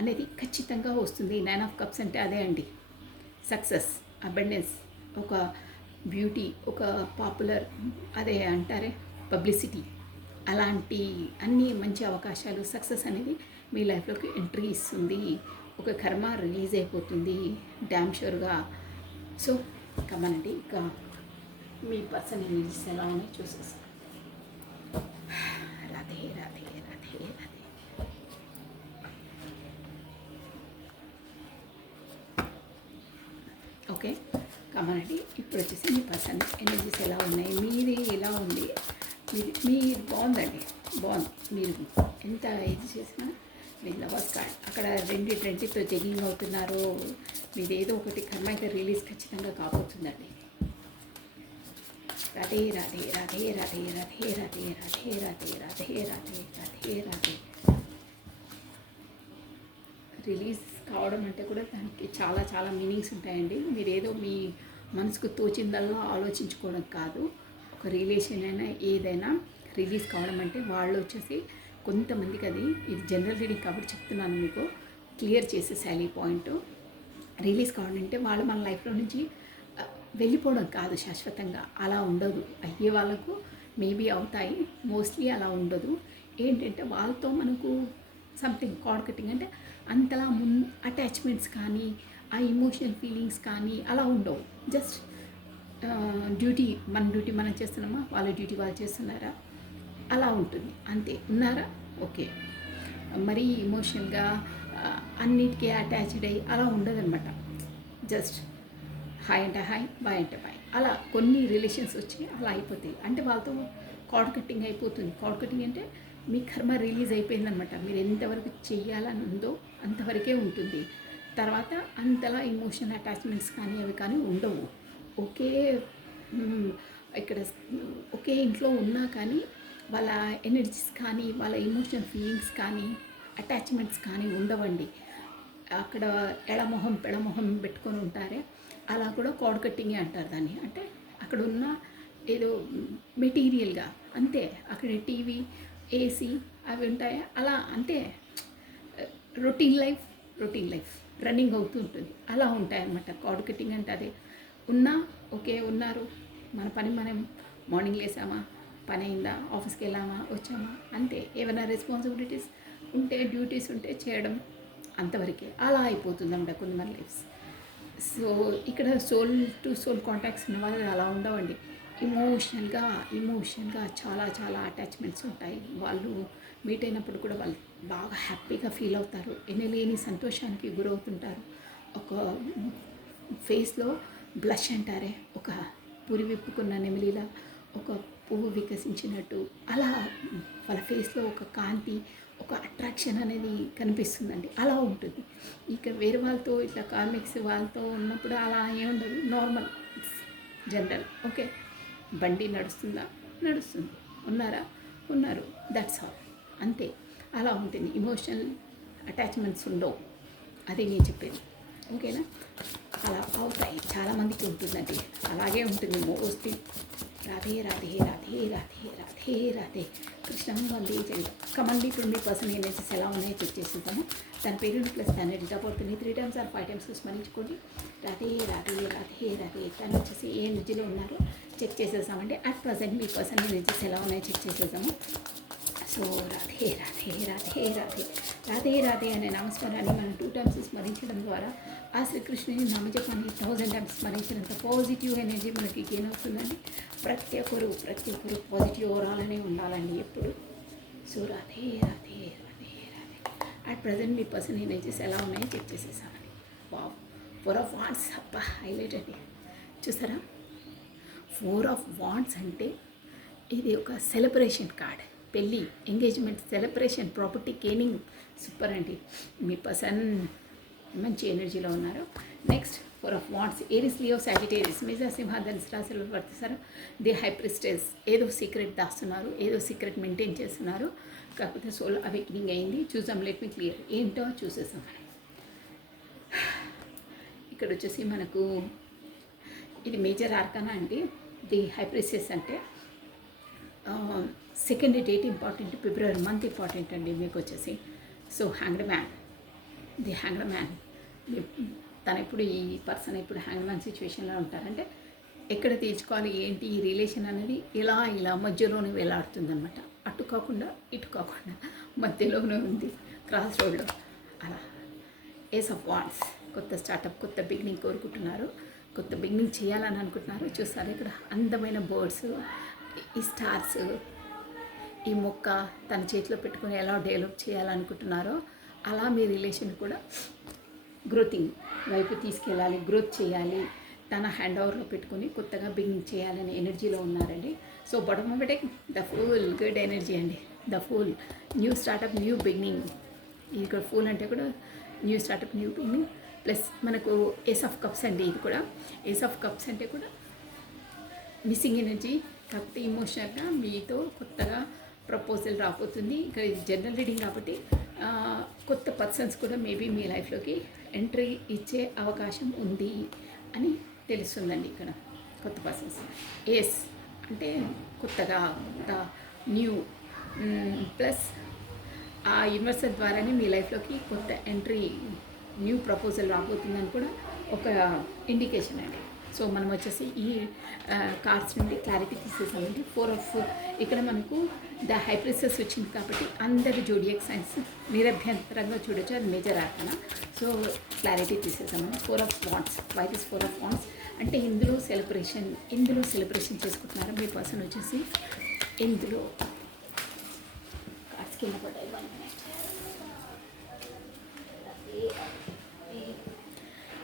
అనేది ఖచ్చితంగా వస్తుంది. 9 ఆఫ్ కప్స్ అంటే అదే అండి, సక్సెస్, అబండెన్స్, ఒక బ్యూటీ, ఒక పాపులర్, అదే అంటారే పబ్లిసిటీ, అలాంటి అన్ని మంచి అవకాశాలు, సక్సెస్ అనేది మీ లైఫ్లోకి ఎంట్రీ ఇస్తుంది. ఒక కర్మ రిలీజ్ అయిపోతుంది డ్యామ్ షూర్గా. సో కమనండి, ఇక మీ పర్సన్ ఎనర్జీస్ ఎలా ఉన్నాయి చూసేస్తాను. రాధే రాధే రాధే రాధే. ఓకే కమనండి, ఇప్పుడు వచ్చేసి మీ పర్సన్ ఎనర్జీస్ ఎలా ఉన్నాయి, మీది ఎలా ఉంది. మీరు బాగుందండి, బాగుంది. మీరు ఎంత ఇది చేసినా మీ లవర్స్ కార్డ్ అక్కడ 2020తో జగింగ్ అవుతున్నారు. మీరు ఏదో ఒకటి కర్మ అయితే రిలీజ్ ఖచ్చితంగా కాబోతుందండి. రాధే రాధే రాధే రాధే రాధే రాధే రాధే రాధే రాధే రాధే రాధే రాధే. రిలీజ్ కావడం అంటే కూడా దానికి చాలా చాలా మీనింగ్స్ ఉంటాయండి. మీరు ఏదో మీ మనసుకు తోచిందల్లా ఆలోచించుకోవడం కాదు. ఒక రిలేషన్ అయినా ఏదైనా రిలీజ్ కావడం అంటే వాళ్ళు వచ్చేసి కొంతమందికి అది, ఇది జనరల్ రీడింగ్ కాబట్టి చెప్తున్నాను మీకు, క్లియర్ చేసేసాలి ఈ పాయింట్. రిలీజ్ కావడం అంటే వాళ్ళు మన లైఫ్లో నుంచి వెళ్ళిపోవడం కాదు శాశ్వతంగా, అలా ఉండదు. అయ్యే వాళ్ళకు మేబీ అవుతాయి, మోస్ట్లీ అలా ఉండదు. ఏంటంటే వాళ్ళతో మనకు సంథింగ్ కార్డ్ కటింగ్ అంటే అంతలా అటాచ్మెంట్స్ కానీ ఆ ఇమోషనల్ ఫీలింగ్స్ కానీ అలా ఉండవు. జస్ట్ డ్యూటీ, మన డ్యూటీ మనం చేస్తున్నామా, వాళ్ళ డ్యూటీ వాళ్ళు చేస్తున్నారా, అలా ఉంటుంది అంతే. ఉన్నారా, ఓకే. మరీ ఇమోషనల్గా అన్నిటికీ అటాచ్డ్ అయ్యి అలా ఉండదన్నమాట. జస్ట్ హాయ్ అంటే హాయ్, బాయ్ అంటే బాయ్, అలా కొన్ని రిలేషన్స్ వచ్చి అలా అయిపోతాయి. అంటే వాళ్ళతో కార్డ్ కట్టింగ్ అయిపోతుంది. కార్డ్ కట్టింగ్ అంటే మీ కర్మ రిలీజ్ అయిపోయిందనమాట. మీరు ఎంతవరకు చెయ్యాలని ఉందో అంతవరకే ఉంటుంది. తర్వాత అంతలా ఎమోషనల్ అటాచ్మెంట్స్ కానీ అవి కానీ ఉండవు. ఒకే ఇక్కడ ఒకే ఇంట్లో ఉన్నా కానీ వాళ్ళ ఎనర్జీస్ కానీ వాళ్ళ ఎమోషనల్ ఫీలింగ్స్ కానీ అటాచ్మెంట్స్ కానీ ఉండవండి. అక్కడ ఎడమొహం పెడమొహం పెట్టుకొని ఉంటారే, అలా కూడా కార్డ్ కట్టింగే అంటారు దాన్ని. అంటే అక్కడ ఉన్న ఏదో మెటీరియల్గా అంతే, అక్కడ టీవీ ఏసీ అవి ఉంటాయా అలా అంతే, రొటీన్ లైఫ్ రన్నింగ్ అవుతూ ఉంటుంది. అలా ఉంటాయన్నమాట కార్డ్ కట్టింగ్ అంటే. అదే ఉన్నా ఓకే ఉన్నారు, మన పని మనం మార్నింగ్ లేసామా, పని అయిందా, ఆఫీస్కి వెళ్ళామా వచ్చామా అంతే. ఏమైనా రెస్పాన్సిబిలిటీస్ ఉంటే డ్యూటీస్ ఉంటే చేయడం అంతవరకే. అలా అయిపోతుంది అన్నమాట కొంతమంది లైఫ్స్. సో ఇక్కడ సోల్ టు సోల్ కాంటాక్ట్స్ ఉన్న వాళ్ళు అలా ఉండవండి. ఇమోషనల్గా చాలా చాలా అటాచ్మెంట్స్ ఉంటాయి. వాళ్ళు మీట్ అయినప్పుడు కూడా వాళ్ళు బాగా హ్యాపీగా ఫీల్ అవుతారు, ఎనలేని సంతోషానికి గురవుతుంటారు. ఒక ఫేస్లో బ్లష్ అంటారే, ఒక పురి విప్పుకున్న నెమిలిలా ఒక పువ్వు వికసించినట్టు అలా వాళ్ళ ఫేస్లో ఒక కాంతి, ఒక అట్రాక్షన్ అనేది కనిపిస్తుందండి. అలా ఉంటుంది. ఇక్కడ వేరే వాళ్ళతో ఇట్లా కార్మిక్స్ వాళ్ళతో ఉన్నప్పుడు అలా ఏముండదు, నార్మల్ జనరల్. ఓకే, బండి నడుస్తుందా, నడుస్తుంది, ఉన్నారు, దట్స్ ఆల్, అంతే. అలా ఉంటుంది. ఇమోషనల్ అటాచ్మెంట్స్ ఉండవు, అది నేను చెప్పేది. ఓకేనా? అలా అవుతాయి, చాలామందికి ఉంటుందండి, అలాగే ఉంటుంది మోస్ట్లీ. రాధే రాధే రాధే రాధే రాధే రాధే కృష్ణ వందే జయ. కమండి, ఇప్పుడు మీ పర్సనల్ ఎనర్జీస్ ఎలా ఉన్నాయో చెక్ చేసేద్దాము. దాని పేరు ప్లస్ దాని డేట్ ఆఫ్ బర్త్ని 3 times or 5 times స్మరించుకోండి. రాధే రాధే రాధే రాధే. తను వచ్చేసి ఏ ఎనర్జీలో ఉన్నారో చెక్ చేసేసామండి. అట్ ప్రజెంట్ మీ పర్సనల్ ఎనర్జీస్ ఎలా ఉన్నాయో చెక్ చేసేసాము. సో రాధే రాధే రాధే రాధే రాధే రాధే అనే నామస్మరాన్ని మనం 2 times స్మరించడం ద్వారా ఆ శ్రీకృష్ణుని నామజపాన్ని 1000 times స్మరించినంత పాజిటివ్ ఎనర్జీ మనకి గెయిన్ అవుతుందండి. ప్రతి ఒక్కరు పాజిటివ్ ఓవరాల్నే ఉండాలండి ఎప్పుడు. So Radhe Radhe Radhe Radhe. At present మీ పర్సనల్ ఎనర్జీస్ ఎలా ఉన్నాయో చెక్ చేసేసామండి. వావ్, 4 of Wands అబ్బా హైలైట్ అండి. చూసారా, 4 of Wands అంటే ఇది ఒక సెలబ్రేషన్ కార్డ్. పెళ్ళి, engagement, celebration, property gaining, super అండి. మీ పర్సన్ మంచి ఎనర్జీలో ఉన్నారు. Next 4 of Wands, Aries, Leo, Sagittarius, మేష, సింహ, ధనుసు రాశులు వర్తిస్తారు. ది హై ప్రిస్టెస్, ఏదో సీక్రెట్ దాస్తున్నారు, ఏదో సీక్రెట్ మెయింటైన్ చేస్తున్నారు. కాకపోతే సోల్ అవేకనింగ్ అయింది. చూసాం, లెట్ మీ క్లియర్ ఏంటో చూసేసాం మనం. ఇక్కడ వచ్చేసి మనకు ఇది మేజర్ ఆర్కానా అండి. ది హై ప్రిస్టెస్ అంటే సెకండ్ డేట్ ఇంపార్టెంట్, ఫిబ్రవరి మంత్ ఇంపార్టెంట్ అండి మీకు వచ్చేసి. So hanged man, the hanged man, తను ఇప్పుడు ఈ పర్సన్ ఇప్పుడు హ్యాంగ్డ్ మ్యాన్ సిచ్యువేషన్లో ఉంటారంటే ఎక్కడ తీర్చుకోవాలి ఏంటి ఈ రిలేషన్ అనేది ఇలా మధ్యలోనే వేలాడుతుంది అనమాట. అటు కాకుండా ఇటు కాకుండా మధ్యలోనే ఉంది, క్రాస్ రోడ్లో అలా. ఏస్ ఆఫ్ వాండ్స్, కొత్త స్టార్టప్, కొత్త బిగినింగ్ కోరుకుంటున్నారు, కొత్త బిగినింగ్ చేయాలని అనుకుంటున్నారు. చూస్తారు ఇక్కడ అందమైన బర్డ్స్, ఈ స్టార్స్, ఈ మొక్క తన చేతిలో పెట్టుకొని ఎలా డెవలప్ చేయాలనుకుంటున్నారో అలా మీ రిలేషన్ కూడా గ్రోతింగ్ వైపు తీసుకెళ్ళాలి, గ్రోత్ చేయాలి, తన హ్యాండ్ ఓవర్లో పెట్టుకొని కొత్తగా బిగినింగ్ చేయాలనే ఎనర్జీలో ఉన్నారండి. So bottom of it the fool good energy అండి. The fool new startup, new beginning. ఇక్కడ ఫుల్ అంటే కూడా new startup, new beginning. Plus మనకు ఏస్ ఆఫ్ కప్స్ అండి. ఇది కూడా ఏస్ ఆఫ్ కప్స్ అంటే కూడా మిస్సింగ్ ఎనర్జీ, కాకపోతే ఇమోషనల్గా మీతో కొత్తగా ప్రపోజల్ రాబోతుంది. ఇక్కడ ఇది జనరల్ రీడింగ్ కాబట్టి కొత్త పర్సన్స్ కూడా మేబీ మీ లైఫ్లోకి ఎంట్రీ ఇచ్చే అవకాశం ఉంది అని తెలుస్తుందండి. ఇక్కడ కొత్త పర్సన్స్. ఎస్ అంటే కొత్తగా న్యూ, ప్లస్ ఆ యూనివర్సల్ ద్వారానే మీ లైఫ్లోకి కొత్త ఎంట్రీ, న్యూ ప్రపోజల్ రాబోతుందని కూడా ఒక ఇండికేషన్ అండి. సో మనం వచ్చేసి ఈ కార్డ్స్ నుండి క్లారిటీ తీసేసామండి. 4 of ఇక్కడ మనకు ద హై ప్రిస్టెస్ వచ్చింది కాబట్టి అందరి జోడియాక్ సైన్స్ నిరభ్యంతరంగా చూడొచ్చు, అది మేజర్ ఆర్కానా. సో క్లారిటీ తీసేసామండి. 4 of Wands. Why this 4 of Wands అంటే ఇందులో సెలబ్రేషన్ చేసుకుంటున్నారు మీ పర్సన్ వచ్చేసి. ఇందులో కార్డ్స్ కింద పడ్డాయి. 1 minute.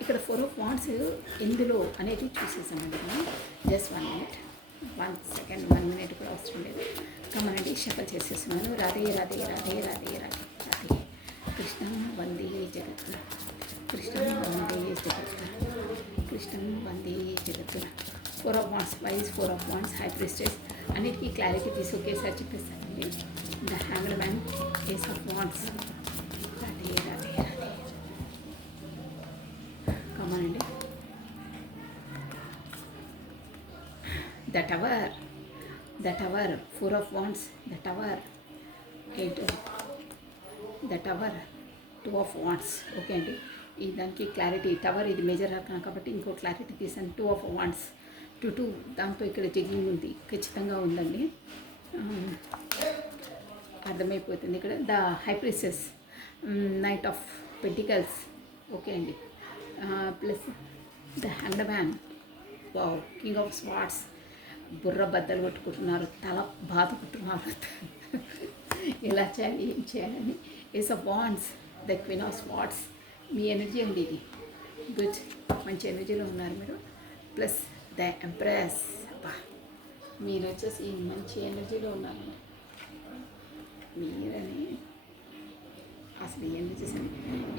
ఇక్కడ 4 of Wands ఎందులో అనేది చూసేసామండి మనం. Just 1 minute. 1 సెకండ్ 1 మినిట్ కూడా అవసరం లేదు. కమనండి షఫల్ చేసేస్తున్నాను. రాధే రాధే రాధే రాధే రాధే రాధే కృష్ణ వందే జగత్తున కృష్ణ వందే జగత్తున కృష్ణ వందే జగత్తున. 4 of Wands, why this 4 of Wands, high priestess అన్నిటికీ క్లారిటీ తీసి ఒకేసారి చెప్పేస్తానండి. The hanged man, ace of wands, Radhe Radhe Radhe. కమనండి. The tower 4 of Wands, the tower 8, the tower 2 of Wands. Okay అండి, ఈ దానికి క్లారిటీ టవర్ ఇది మేజర్ ఆర్కానా కాబట్టి ఇంకో క్లారిటీ తీసాను. 2 of Wands, 2 దాంతో ఇక్కడ జగ్లింగ్ ఉంది, ఖచ్చితంగా ఉందండి, అర్థమైపోతుంది. ఇక్కడ the high priestess, knight of pentacles, okay అండి, plus the hanged man, wow, king of swords, బుర్ర బద్దలు కొట్టుకుంటున్నారు, తల బాదుకుంటున్నారు, ఎలా చేయాలి ఏం చేయాలని. Ace of wands, the queen of swords, మీ ఎనర్జీ అండి ఇది, గుడ్, మంచి ఎనర్జీలో ఉన్నారు మీరు. ప్లస్ ద ఎంప్రెస్, అబ్బా మీరు వచ్చేసి మంచి ఎనర్జీలో ఉన్నారండి మీరని, అసలు ఈ ఎనర్జీస్ అని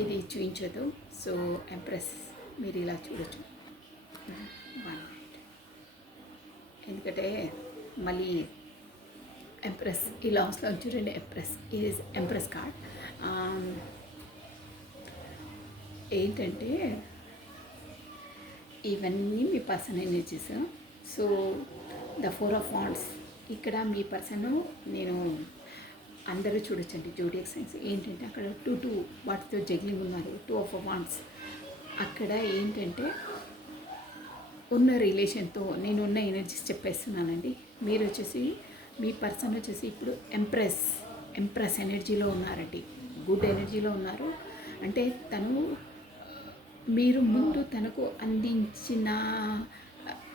ఇది చూపించదు. సో ఎంప్రెస్ మీరు ఇలా చూడొచ్చు. ఎందుకంటే మళ్ళీ ఎంప్రెస్ ఈ లాస్ట్లో చూడండి, ఎంప్రెస్ ఈజ్ ఎంప్రెస్ కార్డ్. ఏంటంటే ఇవన్నీ మీ person energies. So the 4 of Wands, ఇక్కడ మీ పర్సన్, నేను అందరూ చూడొచ్చండి జోడియాక్ సైన్స్. ఏంటంటే అక్కడ 2 వాటితో జగ్లింగ్ ఉన్నారు, 2 of Wands. అక్కడ ఏంటంటే ఉన్న రిలేషన్తో నేను ఉన్న ఎనర్జీస్ చెప్పేస్తున్నానండి. మీరు వచ్చేసి మీ పర్సన్ వచ్చేసి ఇప్పుడు ఎంప్రెస్ ఎనర్జీలో ఉన్నారండి, గుడ్ ఎనర్జీలో ఉన్నారు. అంటే తను మీరు ముందు తనకు అందించిన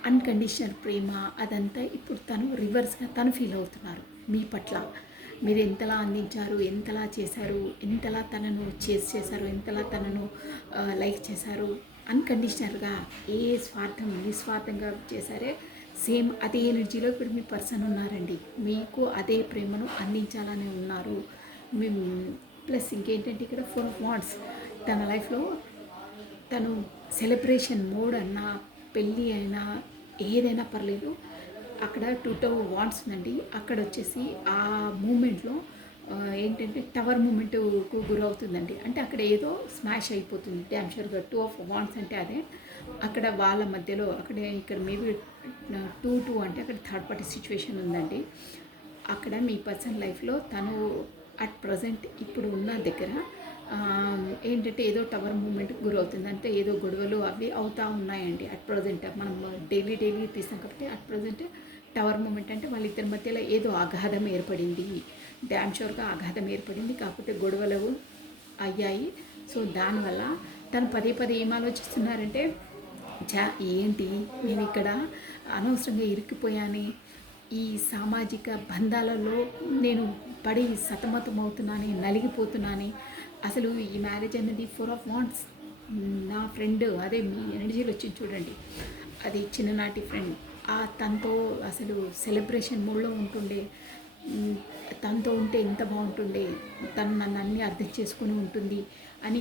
అన్కండిషనల్ ప్రేమ అదంతా ఇప్పుడు తను రివర్స్గా తను ఫీల్ అవుతున్నారు మీ పట్ల. మీరు ఎంతలా అందించారు, ఎంతలా చేశారు, ఎంతలా తనను చేశారు, ఎంతలా తనను లైక్ చేశారు, అన్కండిషనల్గా ఏ స్వార్థం నిస్వార్థంగా చేశారే సేమ్ అదే ఎనర్జీలో ఇప్పుడు మీ పర్సన్ ఉన్నారండి. మీకు అదే ప్రేమను అందించాలని ఉన్నారు. ప్లస్ ఇంకేంటంటే ఇక్కడ 4 of Wands, తన లైఫ్లో తను సెలబ్రేషన్ మోడ్ అన్నా పెళ్ళి అయినా ఏదైనా పర్లేదు, అక్కడ 2 of Wands ఉందండి. అక్కడ వచ్చేసి ఆ మూమెంట్లో ఏంటంటే టవర్ మూమెంట్కు గురవుతుందండి. అంటే అక్కడ ఏదో స్మాష్ అయిపోతుంది డ్యామ్ షూర్గా. 2 of Wands అంటే అదే. అక్కడ వాళ్ళ మధ్యలో అక్కడ ఇక్కడ మేబీ 2 అంటే అక్కడ థర్డ్ పార్టీ సిచ్యువేషన్ ఉందండి. అక్కడ మీ పర్సన్ లైఫ్లో తను అట్ ప్రజెంట్ ఇప్పుడు ఉన్న దగ్గర ఏంటంటే ఏదో టవర్ మూమెంట్కి గురవుతుంది. అంటే ఏదో గొడవలు అవి అవుతూ ఉన్నాయండి అట్ ప్రజెంట్. మనం డైలీ తీస్తాం కాబట్టి అట్ ప్రజెంట్ టవర్ మూమెంట్ అంటే వాళ్ళిద్దరి మధ్యలో ఏదో అగాధం ఏర్పడింది, డ్యామ్ షూర్గా అగాధం ఏర్పడింది. కాకపోతే గొడవలు అయ్యాయి. సో దానివల్ల తను పదే ఏం ఆలోచిస్తున్నారంటే, ఏంటి నేను ఇక్కడ అనవసరంగా ఇరుక్కుపోయాను, ఈ సామాజిక బంధాలలో నేను పడి సతమతమవుతున్నాను, నలిగిపోతున్నాను. అసలు ఈ మ్యారేజ్ అనేది 4 of Wands, నా ఫ్రెండ్ అదే మీ ఎనర్జీలో వచ్చింది చూడండి, అది చిన్ననాటి ఫ్రెండ్, తనతో అసలు సెలబ్రేషన్ మూడ్లో ఉంటుండే, తనతో ఉంటే ఎంత బాగుంటుండే, తను నన్ను అన్నీ అర్థం చేసుకుని ఉంటుంది అని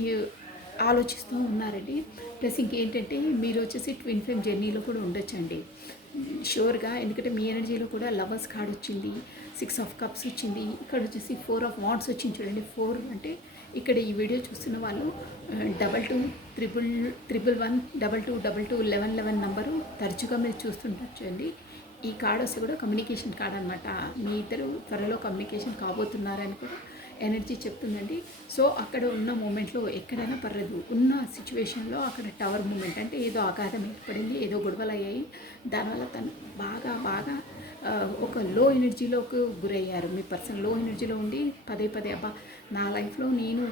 ఆలోచిస్తూ ఉన్నారండి. ప్లస్ ఇంకేంటంటే మీరు వచ్చేసి ట్విన్ ఫ్లేమ్ జర్నీలో కూడా ఉండొచ్చండి షూర్గా. ఎందుకంటే మీ ఎనర్జీలో కూడా లవర్స్ కార్డ్ వచ్చింది, 6 of Cups వచ్చింది, ఇక్కడ వచ్చేసి 4 of Wands వచ్చింది చూడండి. 4 అంటే ఇక్కడ ఈ వీడియో చూస్తున్న వాళ్ళు 2211222211 నంబరు తరచుగా మీరు చూస్తుండొచ్చు అండి. ఈ కార్డ్ వస్తే కూడా కమ్యూనికేషన్ కార్డ్ అనమాట. మీ ఇద్దరు త్వరలో కమ్యూనికేషన్ కాబోతున్నారని కూడా ఎనర్జీ చెప్తుందండి. సో అక్కడ ఉన్న మూమెంట్లో ఎక్కడైనా పర్లేదు, ఉన్న సిచ్యువేషన్లో అక్కడ టవర్ మూమెంట్ అంటే ఏదో అగాధం ఏర్పడింది, ఏదో గొడవలు అయ్యాయి. దానివల్ల తను బాగా ఒక లో ఎనర్జీలోకి గురయ్యారు. మీ పర్సన్ లో ఎనర్జీలో ఉండి పదే అబ్బా నా లైఫ్లో నేను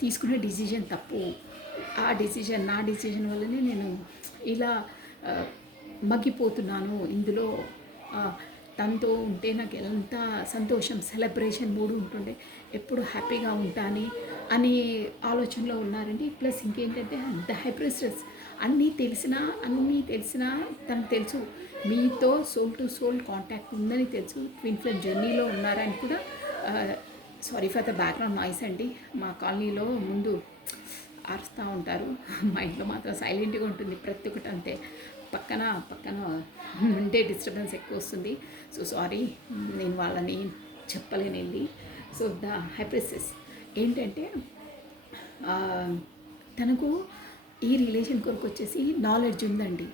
తీసుకునే డిసిజన్ తప్పు, నా డిసిజన్ వల్లనే నేను ఇలా మగ్గిపోతున్నాను ఇందులో, తనతో ఉంటే నాకు ఎంత సంతోషం, సెలబ్రేషన్ మూడు ఉంటుండే, ఎప్పుడు హ్యాపీగా ఉంటాను అనే ఆలోచనలో ఉన్నారండి. ప్లస్ ఇంకేంటంటే ద హై ప్రిస్టెస్, అన్నీ తెలిసినా తనకు తెలుసు మీతో సోల్ టు సోల్ కాంటాక్ట్ ఉందని తెలుసు, ట్విన్ ఫ్లేమ్ జర్నీలో ఉన్నారని కూడా. Sorry for the background noise అండి, మా కాలనీలో ముందు అరుస్తూ ఉంటారు. మా ఇంట్లో మాత్రం సైలెంట్గా ఉంటుంది ప్రతి ఒక్కటి అంతే. పక్కన పక్కన ఉండే డిస్టర్బెన్స్ ఎక్కువ వస్తుంది. సో సారీ, నేను వాళ్ళని చెప్పలేనండి. సో ద హైప్రెసెస్ ఏంటంటే తనకు ఈ రిలేషన్ కొరకు వచ్చేసి నాలెడ్జ్ ఉందండి.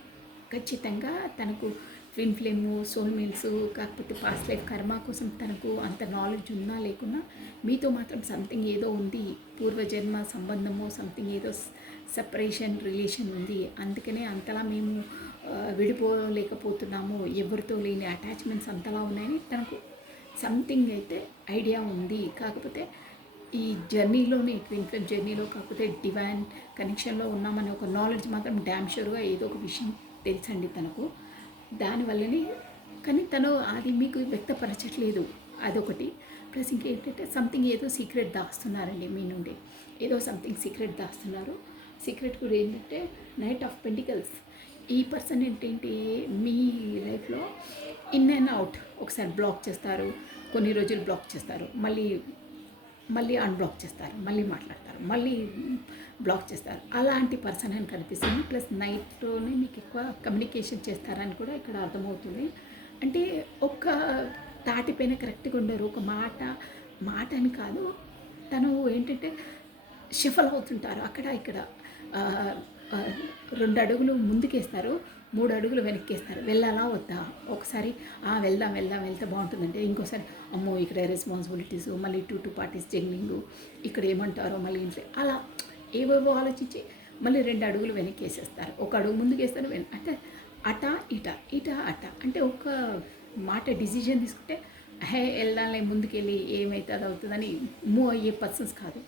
ఖచ్చితంగా తనకు ట్విన్ ఫ్లేము, సోల్మేట్స్, కాకపోతే పాస్ట్ లైఫ్ కర్మ కోసం తనకు అంత నాలెడ్జ్ ఉన్నా లేకున్నా మీతో మాత్రం సంథింగ్ ఏదో ఉంది, పూర్వజన్మ సంబంధము, సంథింగ్ ఏదో సపరేషన్ రిలేషన్ ఉంది. అందుకనే అంతలా మేము విడిపోలేకపోతున్నాము, ఎవరితో లేని అటాచ్మెంట్స్ అంతలా ఉన్నాయని తనకు సంథింగ్ అయితే ఐడియా ఉంది. కాకపోతే ఈ జర్నీలోనే, ట్విన్ ఫ్లేమ్ జర్నీలో కాకపోతే డివైన్ కనెక్షన్లో ఉన్నామనే ఒక నాలెడ్జ్ మాత్రం డ్యామ్ షూర్గా ఏదో ఒక విషయం తెలుసండి తనకు. దానివల్లనే కానీ తను అది మీకు వ్యక్తపరచట్లేదు, అదొకటి. ప్లస్ ఇంకేంటంటే సంథింగ్ ఏదో సీక్రెట్ దాస్తున్నారండి మీ నుండి, ఏదో సంథింగ్ సీక్రెట్ దాస్తున్నారు. సీక్రెట్ కూడా ఏంటంటే నైట్ ఆఫ్ పెంటికల్స్. ఈ పర్సన్ ఏంటంటే మీ లైఫ్లో ఇన్ అండ్ అవుట్, ఒకసారి బ్లాక్ చేస్తారు, కొన్ని రోజులు బ్లాక్ చేస్తారు, మళ్ళీ అన్బ్లాక్ చేస్తారు, మళ్ళీ మాట్లాడతారు, మళ్ళీ బ్లాక్ చేస్తారు. అలాంటి పర్సన్ అని కనిపిస్తుంది. ప్లస్ నైట్లోనే మీకు ఎక్కువ కమ్యూనికేషన్ చేస్తారని కూడా ఇక్కడ అర్థమవుతుంది. అంటే ఒక్క తాటిపైన కరెక్ట్గా ఉండరు, ఒక మాట అని కాదు, తను ఏంటంటే షఫల్ అవుతుంటారు అక్కడ ఇక్కడ. 2 అడుగులు ముందుకేస్తారు, 3 అడుగులు వెనక్కేస్తారు. వెళ్ళాలా వద్దా, ఒకసారి వెళ్దాం వెళ్తే బాగుంటుందంటే ఇంకోసారి అమ్మో ఇక్కడ రెస్పాన్సిబిలిటీస్, మళ్ళీ 2 పార్టీస్ జంగ్లింగు, ఇక్కడ ఏమంటారో మళ్ళీ ఇంట్లో, అలా ఏవేవో ఆలోచించి మళ్ళీ 2 అడుగులు వెనక్కేసేస్తారు, 1 అడుగు ముందుకేస్తారు, అంటే అట ఇట అట. అంటే ఒక మాట డిసిజన్ తీసుకుంటే వెళ్దాంలే ముందుకెళ్ళి ఏమైతే అది అవుతుందని మూవ్ అయ్యే పర్సన్స్ కాదు.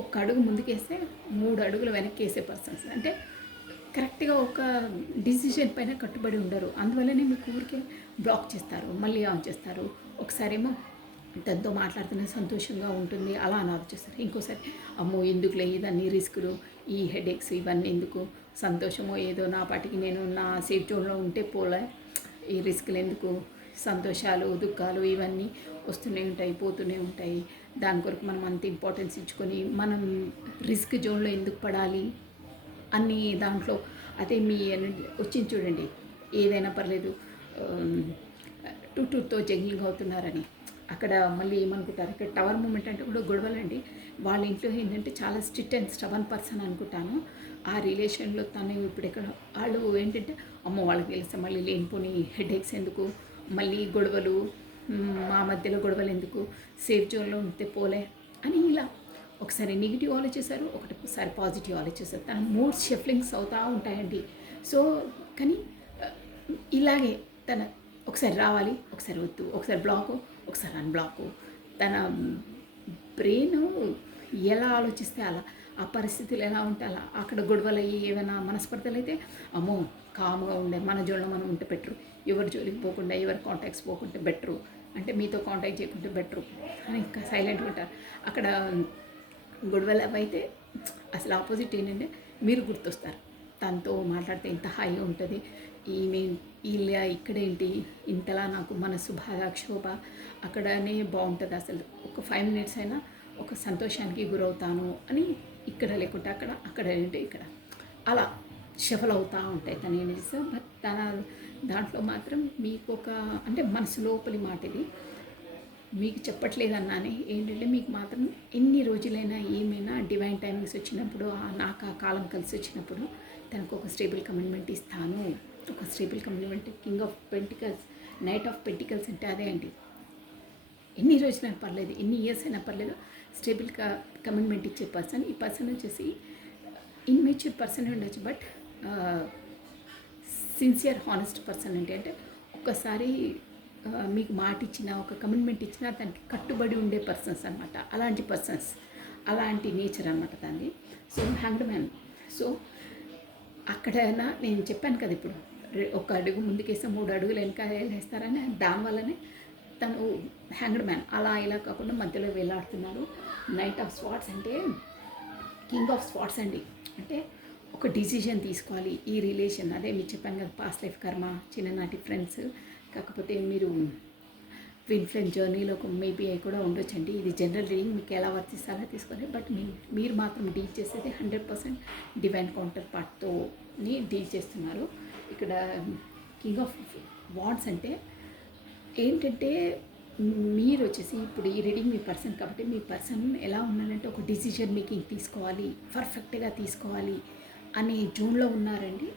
1 అడుగు ముందుకేస్తే 3 అడుగులు వెనక్కేసే పర్సన్స్. అంటే కరెక్ట్గా ఒక డిసిజన్ పైన కట్టుబడి ఉండరు. అందువల్లనే మీకు ఊరికే బ్లాక్ చేస్తారు, మళ్ళీ ఆన్ చేస్తారు. ఒకసారేమో తనతో మాట్లాడుతున్న సంతోషంగా ఉంటుంది, అలా అని ఆలోచిస్తారు. ఇంకోసారి అమ్మో ఎందుకులే ఇదన్నీ రిస్కులు, ఈ హెడేక్స్ ఇవన్నీ ఎందుకు, సంతోషమో ఏదో నా పాటికి నేను నా సేఫ్ జోన్లో ఉంటే పోలే, ఈ రిస్కులు ఎందుకు, సంతోషాలు దుఃఖాలు ఇవన్నీ వస్తూనే ఉంటాయి, పోతూనే ఉంటాయి. దాని కొరకు మనం అంత ఇంపార్టెన్స్ ఇచ్చుకొని మనం రిస్క్ జోన్లో ఎందుకు పడాలి అన్ని దాంట్లో. అదే మీ వచ్చింది చూడండి, ఏదైనా పర్లేదు 2-2తో జంగ్లింగ్ అవుతున్నారని, అక్కడ మళ్ళీ ఏమనుకుంటారు, ఇక్కడ టవర్ మూమెంట్ అంటే కూడా గొడవలండి. వాళ్ళ ఇంట్లో ఏంటంటే చాలా స్ట్రిక్ట్ అండ్ స్టబన్ పర్సన్ అనుకుంటాను. ఆ రిలేషన్లో తను ఇప్పుడు ఇక్కడ వాళ్ళు ఏంటంటే అమ్మో వాళ్ళకి తెలిస్తే మళ్ళీ లేనిపోని హెడేక్స్ ఎందుకు, మళ్ళీ గొడవలు, మా మధ్యలో గొడవలు ఎందుకు, సేఫ్ జోన్లో ఉంటే పోలే అని ఇలా ఒకసారి నెగిటివ్ ఆలోచిస్తారు, ఒకసారి పాజిటివ్ ఆలోచిస్తారు. తన మూడ్ షిఫ్లింగ్స్ అవుతూ ఉంటాయండి. సో కానీ ఇలాగే తన ఒకసారి రావాలి, ఒకసారి వద్దు, ఒకసారి బ్లాకు, ఒకసారి అన్బ్లాకు. తన బ్రెయిన్ ఎలా ఆలోచిస్తే అలా, ఆ పరిస్థితులు ఎలా ఉంటే అలా. అక్కడ గొడవలు అయ్యి ఏమైనా మనస్పర్ధలు అయితే అమ్మో కామ్గా ఉండే మన జోన్లో మనం ఉంటే బెటరు, ఎవరి జోలికి పోకుండా ఎవరి కాంటాక్ట్స్ పోకుంటే బెటరు, అంటే మీతో కాంటాక్ట్ చేయకుంటే బెటరు అని ఇంకా సైలెంట్గా ఉంటారు. అక్కడ గొడవలు అవైతే అసలు ఆపోజిట్ ఏంటంటే మీరు గుర్తొస్తారు. తనతో మాట్లాడితే ఇంత హాయిగా ఉంటుంది, ఈమె ఇలా ఇక్కడేంటి ఇంతలా నాకు మనసు బాగా క్షోభ, అక్కడనే బాగుంటుంది, అసలు ఒక 5 minutes అయినా ఒక సంతోషానికి గురవుతాను అని. ఇక్కడ లేకుంటే అక్కడ ఏంటి ఇక్కడ, అలా షఫల్ అవుతూ ఉంటాయి తన ఎనర్జీస్. బట్ తన దాంట్లో మాత్రం మీకు ఒక అంటే మనసు లోపలి మాట ఇది, మీకు చెప్పట్లేదన్నానే ఏంటంటే మీకు మాత్రం ఎన్ని రోజులైనా ఏమైనా డివైన్ టైమింగ్స్ వచ్చినప్పుడు, నాకు ఆ కాలం కలిసి వచ్చినప్పుడు తనకు ఒక స్టేబుల్ కమిట్మెంట్ ఇస్తాను. ఒక stable commitment, king of pentacles, night of pentacles అంటే అదే అండి. ఎన్ని రోజులైనా పర్లేదు, ఎన్ని ఇయర్స్ అయినా పర్లేదు, స్టేబుల్ కమిట్మెంట్ ఇచ్చే పర్సన్. ఈ పర్సన్ వచ్చేసి ఇన్మెచ్యూర్ పర్సన్ ఉండొచ్చు, బట్ సిన్సియర్ హానెస్ట్ పర్సన్ అంటే ఒక్కసారి మీకు మాట ఇచ్చిన, ఒక కమిట్మెంట్ ఇచ్చినా దానికి కట్టుబడి ఉండే పర్సన్స్ అనమాట. అలాంటి పర్సన్స్, అలాంటి నేచర్ అనమాట దాన్ని. So hanged man. సో అక్కడైనా నేను చెప్పాను కదా ఇప్పుడు, 1 అడుగు ముందుకేస్తే 3 అడుగులు వెనక వేస్తారని, దానివల్లనే తను హ్యాంగ్డ్ మ్యాన్. అలా ఇలా కాకుండా మధ్యలో వేలాడుతున్నారు. నైట్ ఆఫ్ స్వాట్స్ అంటే కింగ్ ఆఫ్ స్వాట్స్ అండి. అంటే ఒక డిసిషన్ తీసుకోవాలి. ఈ రిలేషన్ అదే మీరు చెప్పాను కదా, పాస్ట్ లైఫ్ కర్మ, చిన్ననాటి ఫ్రెండ్స్, కాకపోతే మీరు ట్విన్ ఫ్లేమ్ జర్నీలో ఒక మేబీ అవి కూడా ఉండొచ్చండి. ఇది జనరల్ రీడింగ్, మీకు ఎలా వర్తిస్తారో తీసుకోవాలి. బట్ మీరు మాత్రం డీల్ చేసేది 100% డివైన్ కౌంటర్ పార్ట్తోని డీల్ చేస్తున్నారు. ఇక్కడ కింగ్ ఆఫ్ వాండ్స్ అంటే ఏంటంటే, మీరు వచ్చేసి ఇప్పుడు ఈ రీడింగ్ మీ పర్సన్ కాబట్టి, మీ పర్సన్ ఎలా ఉన్నారంటే ఒక డిసిజన్ మేకింగ్ తీసుకోవాలి, పర్ఫెక్ట్గా తీసుకోవాలి అనే జోన్లో ఉన్నారండి.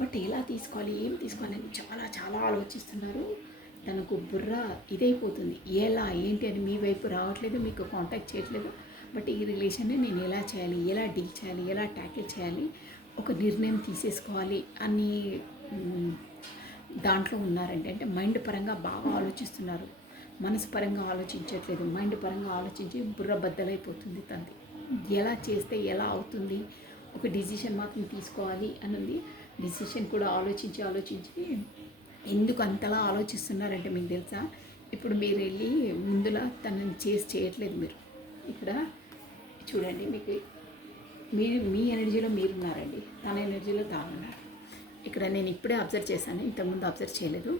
బట్ ఎలా తీసుకోవాలి, ఏం తీసుకోవాలి అని చాలా చాలా ఆలోచిస్తున్నారు. తనకు బుర్ర ఇదైపోతుంది, ఎలా ఏంటి అని మీ వైపు రావట్లేదు, మీకు కాంటాక్ట్ చేయట్లేదు. బట్ ఈ రిలేషన్ని నేను ఎలా చేయాలి, ఎలా డీల్ చేయాలి, ఎలా ట్యాకిల్ చేయాలి, ఒక నిర్ణయం తీసేసుకోవాలి అని దాంట్లో ఉన్నారండి. అంటే మైండ్ పరంగా బాగా ఆలోచిస్తున్నారు, మనసు పరంగా ఆలోచించట్లేదు. మైండ్ పరంగా ఆలోచించి బుర్ర బద్దలైపోతుంది తనది. ఎలా చేస్తే ఎలా అవుతుంది, ఒక డిసిషన్ మాత్రం తీసుకోవాలి అని ఉంది. డిసిషన్ కూడా ఆలోచించి ఎందుకు అంతలా ఆలోచిస్తున్నారంటే మీకు తెలుసా, ఇప్పుడు మీరు వెళ్ళి ముందులా తనని చేయట్లేదు. మీరు ఇక్కడ చూడండి, మీకు మీ ఎనర్జీలో మీరున్నారండి, తన ఎనర్జీలో తానున్నారు. ఇక్కడ నేను ఇప్పుడే అబ్జర్వ్ చేశాను, ఇంతకుముందు అబ్జర్వ్ చేయలేదు.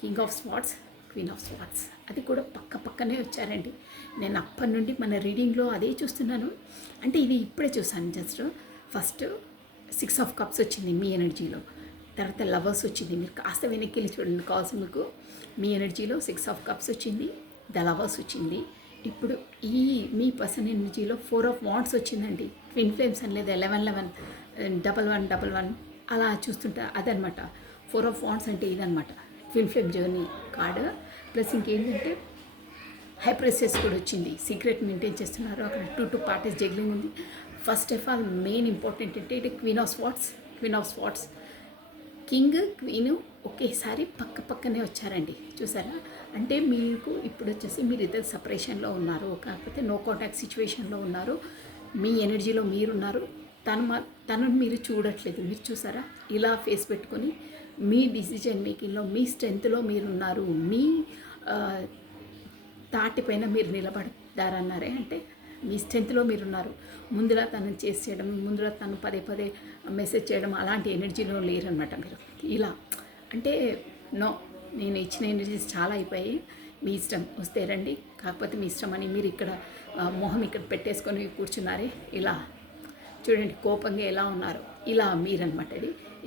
King of swords, queen of swords, అది కూడా పక్కనే వచ్చారండి. నేను అప్పటి నుండి మన రీడింగ్లో అదే చూస్తున్నాను. అంటే ఇది ఇప్పుడే చూసాను. జస్ట్ ఫస్ట్ 6 ఆఫ్ కప్స్ వచ్చింది మీ ఎనర్జీలో, తర్వాత లవర్స్ వచ్చింది. మీరు కాస్త వెనక్కి వెళ్ళి చూడండి కాల్స్, మీకు మీ ఎనర్జీలో 6 ఆఫ్ కప్స్ వచ్చింది, ద లవర్స్ వచ్చింది. ఇప్పుడు ఈ మీ పర్సన్ ఎనర్జీలో 4 ఆఫ్ వాండ్స్ వచ్చిందండి. ట్విన్ ఫ్లేమ్స్ అని లేదా 11 11 అలా చూస్తుంటా అదనమాట. 4 ఆఫ్ వాండ్స్ అంటే ఇదనమాట twin flame journey card. Plus ఇంకేంటంటే హైప్రెసెస్ కూడా వచ్చింది. సీక్రెట్ మెయింటైన్ చేస్తున్నారు అక్కడ. 2 పార్టీస్ జగ్లింగ్ ఉంది. First of all main important అంటే ఇది queen of swords, king queen ఒకేసారి పక్కనే వచ్చారండి. చూసారా, అంటే మీకు ఇప్పుడు వచ్చేసి మీరు ఇద్దరు సపరేషన్లో ఉన్నారు, కాకపోతే నో కాంటాక్ట్ సిచ్యువేషన్లో ఉన్నారు. మీ ఎనర్జీలో మీరున్నారు, తనను మీరు చూడట్లేదు. మీరు చూసారా, ఇలా ఫేస్ పెట్టుకొని మీ డిసిజన్ మేకింగ్లో మీ స్ట్రెంగ్త్లో మీరున్నారు, మీ తాటిపైన మీరు నిలబడతారన్నారే. అంటే మీ స్ట్రెంగ్త్లో మీరున్నారు. ముందులా తనని చేయడం, ముందులా తను పదే మెసేజ్ చేయడం అలాంటి ఎనర్జీలో లేరనమాట మీరు. ఇలా అంటే నో, నేను ఇచ్చిన ఎనర్జీస్ చాలా అయిపోయాయి, మీ ఇష్టం వస్తే రండి, కాకపోతే మీ ఇష్టం అని మీరు ఇక్కడ మొహం ఇక్కడ పెట్టేసుకొని కూర్చున్నారే. ఇలా చూడండి, కోపంగా ఎలా ఉన్నారు, ఇలా మీరనమాట.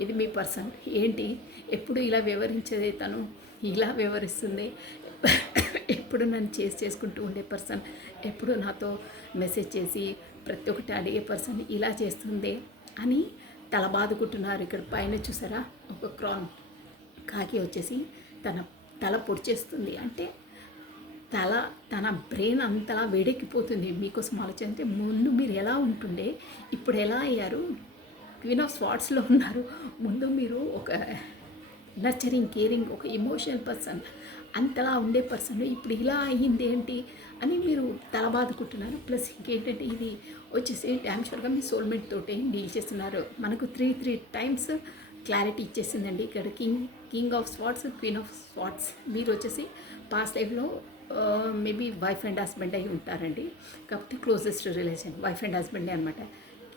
ఇది మీ పర్సన్. ఏంటి ఎప్పుడు ఇలా వివరించేదే, తను ఇలా వివరిస్తుంది. ఎప్పుడు నన్ను చేసుకుంటూ ఉండే పర్సన్, ఎప్పుడు నాతో మెసేజ్ చేసి ప్రతి ఒక్కటి అడిగే పర్సన్ ఇలా చేస్తుందే అని తల బాదుకుంటున్నారు. ఇక్కడ పైన చూసారా, ఒక క్రాన్ కాకి వచ్చేసి తల పొడిచేస్తుంది. అంటే తన బ్రెయిన్ అంతలా వేడెక్కిపోతుంది మీకోసం ఆలోచన. ముందు మీరు ఎలా ఉంటుండే, ఇప్పుడు ఎలా అయ్యారు, క్వీన్ ఆఫ్ స్వార్డ్స్లో ఉన్నారు. ముందు మీరు ఒక నర్చరింగ్, కేరింగ్, ఒక ఎమోషనల్ పర్సన్, అంతలా ఉండే పర్సన్ ఇప్పుడు ఇలా అయ్యింది ఏంటి అని మీరు తల బాదుకుంటున్నారు. ప్లస్ ఇంకేంటంటే ఇది వచ్చేసి డ్యామ్ షూర్గా మీ సోల్మేట్ తోటే డీల్ చేస్తున్నారు. మనకు 3 టైమ్స్ క్లారిటీ ఇచ్చేసిందండి ఇక్కడ. King of swords, queen of swords. మీరు వచ్చేసి పాస్ట్ లైఫ్లో మేబీ వైఫ్ అండ్ హస్బెండ్ అయి ఉంటారండి, కాకపోతే క్లోజెస్ట్ రిలేషన్ వైఫ్ అండ్ హస్బెండే అనమాట.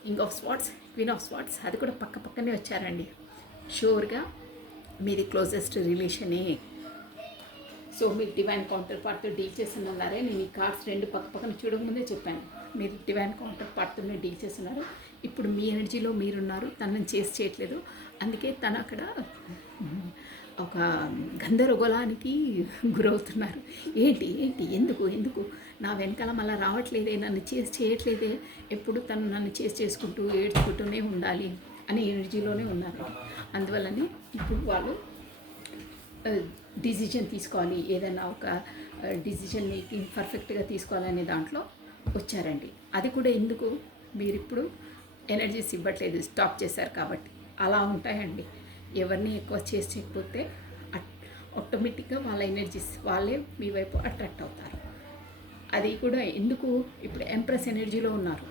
King of swords, queen of swords, అది కూడా పక్కనే వచ్చారండి. షూర్గా మీది క్లోజెస్ట్ రిలేషనే. సో మీరు డివైన్ కౌంటర్ పార్ట్తో డీల్ చేస్తున్నారే. నేను ఈ కార్డ్స్ 2 పక్కన చూడకముందే చెప్పాను, మీరు డివైన్ కౌంటర్ పార్ట్తోనే డీల్ చేస్తున్నారు. ఇప్పుడు మీ ఎనర్జీలో మీరున్నారు, తనని చేయట్లేదు. అందుకే తను అక్కడ ఒక గందరగోళానికి గురవుతున్నారు. ఏంటి ఎందుకు నా వెనకాల మళ్ళీ రావట్లేదే, నన్ను చేయట్లేదే, ఎప్పుడు తను నన్ను చేసుకుంటూ ఏడ్చుకుంటూనే ఉండాలి అనే ఎనర్జీలోనే ఉన్నారు. అందువల్లనే ఇప్పుడు వాళ్ళు డిసిజన్ తీసుకోవాలి, ఏదైనా ఒక డిసిజన్ మేకింగ్ పర్ఫెక్ట్గా తీసుకోవాలనే దాంట్లో వచ్చారండి. అది కూడా ఎందుకు, మీరు ఇప్పుడు ఎనర్జీస్ ఇవ్వట్లేదు, స్టాప్ చేశారు కాబట్టి. అలా ఉంటాయండి, ఎవరిని ఎక్కువ చేయకపోతే ఆటోమేటిక్గా వాళ్ళ ఎనర్జీస్ వాళ్ళే మీ వైపు అట్రాక్ట్ అవుతారు. అది కూడా ఎందుకు, ఇప్పుడు ఎంప్రెస్ ఎనర్జీలో ఉన్నారు.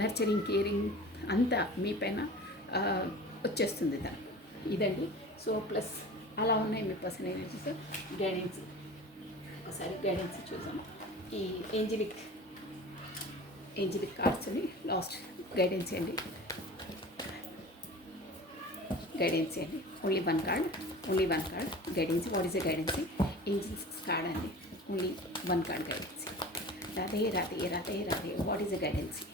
నర్చరింగ్, కేరింగ్ అంతా మీ పైన వచ్చేస్తుంది తను. ఇదండి. సో ప్లస్ అలా ఉన్నాయి మీ పర్సనల్ ఎనర్జీస్. గైడెన్స్, ఒకసారి గైడెన్స్ చూద్దాము. ఈ ఏంజలిక్ కార్డ్స్ని లాస్ట్ గైడెన్స్ అండి. గైడెన్సీ అండి. Only one card guidance. What is a guidance? Angels card అండి. Only one card guidance. Radhe Radhe Radhe Radhe. What is a guidance?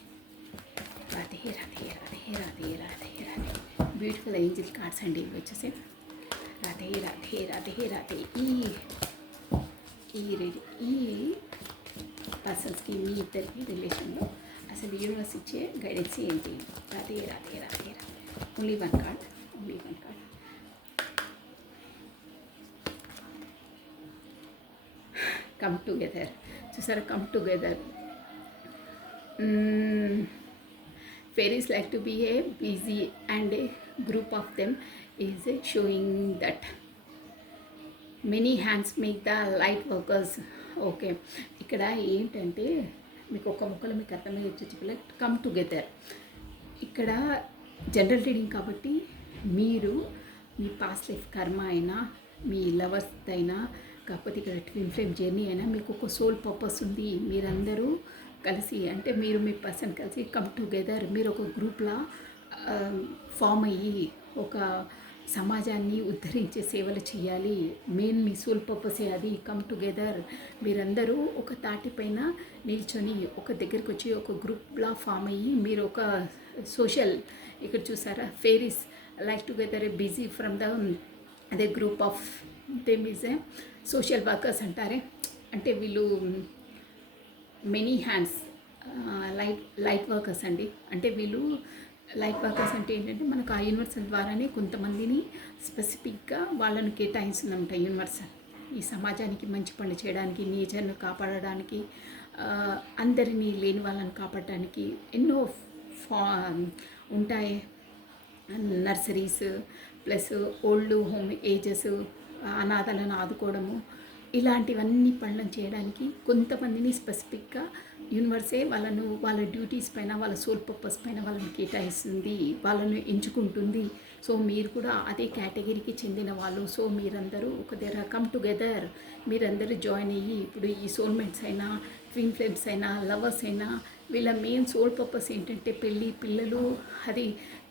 Radhe Radhe Radhe Radhe Radhe Radhe. Beautiful angel cards అండి ఇవి వచ్చేసి. రాధే రాధే రాధే రాధే. ఈ పర్సన్స్కి మీ ఇద్దరికి రిలేషన్లో అసలు యూనివర్స్ ఇచ్చే గైడెన్స్ ఏంటి? Radhe Radhe Radhe Radhe. Only one card. Come together. చూసారా? Come together. Fairies like to be a busy and a group of them is showing that many hands make the light workers. Okay, ఇక్కడ ఏంటంటే మీకు ఒక ముక్కలు మీకు అర్థమయ్యే చెప్పలే. కమ్ టుగెదర్ ఇక్కడ జనరల్ రీడింగ్ కాబట్టి మీరు మీ పాస్ట్ లైఫ్ కర్మ అయినా మీ లవర్స్ అయినా కాకపోతే ఇక్కడ ట్విన్ ఫ్లేమ్ జర్నీ అయినా మీకు ఒక సోల్ పర్పస్ ఉంది. మీరందరూ కలిసి అంటే మీరు మీ పర్సన్ కలిసి కమ్ టుగెదర్ మీరు ఒక గ్రూప్లా ఫామ్ అయ్యి ఒక సమాజాన్ని ఉద్ధరించే సేవలు చేయాలి. మెయిన్ మీ సోల్ పర్పసే అది. కమ్ టుగెదర్ మీరందరూ ఒక తాటిపైన నిల్చొని ఒక దగ్గరికి వచ్చి ఒక గ్రూప్లా ఫామ్ అయ్యి మీరు ఒక సోషల్ ఇక్కడ చూసారా? Fairies like together busy from the group of them is a social workers అంటారే. అంటే వీళ్ళు మెనీ హ్యాండ్స్ లైట్ వర్కర్స్ అండి. అంటే వీళ్ళు లైట్ వర్కర్స్ అంటే ఏంటంటే మనకు ఆ యూనివర్సల్ ద్వారానే కొంతమందిని స్పెసిఫిక్గా వాళ్ళను కేటాయిస్తుందంట యూనివర్సల్. ఈ సమాజానికి మంచి పనులు చేయడానికి, నేచర్ను కాపాడడానికి, అందరినీ లేని వాళ్ళని కాపాడడానికి ఎన్నో ఉంటాయి. Nurseries plus old home ages, అనాథలను ఆదుకోవడము, ఇలాంటివన్నీ పనులను చేయడానికి కొంతమందిని స్పెసిఫిక్గా యూనివర్సే వాళ్ళ డ్యూటీస్ పైన వాళ్ళ సోల్ పర్పస్ పైన వాళ్ళని కేటాయిస్తుంది, వాళ్ళను ఎంచుకుంటుంది. సో మీరు కూడా అదే కేటగిరీకి చెందిన వాళ్ళు. సో మీరందరూ ఒక దగ్గర కమ్ టుగెదర్ మీరందరూ జాయిన్ అయ్యి ఇప్పుడు ఈ సోల్మేట్స్ అయినా ట్విన్ ఫ్లేమ్స్ అయినా లవర్స్ అయినా వీళ్ళ మెయిన్ సోల్ పర్పస్ ఏంటంటే పెళ్ళి పిల్లలు అది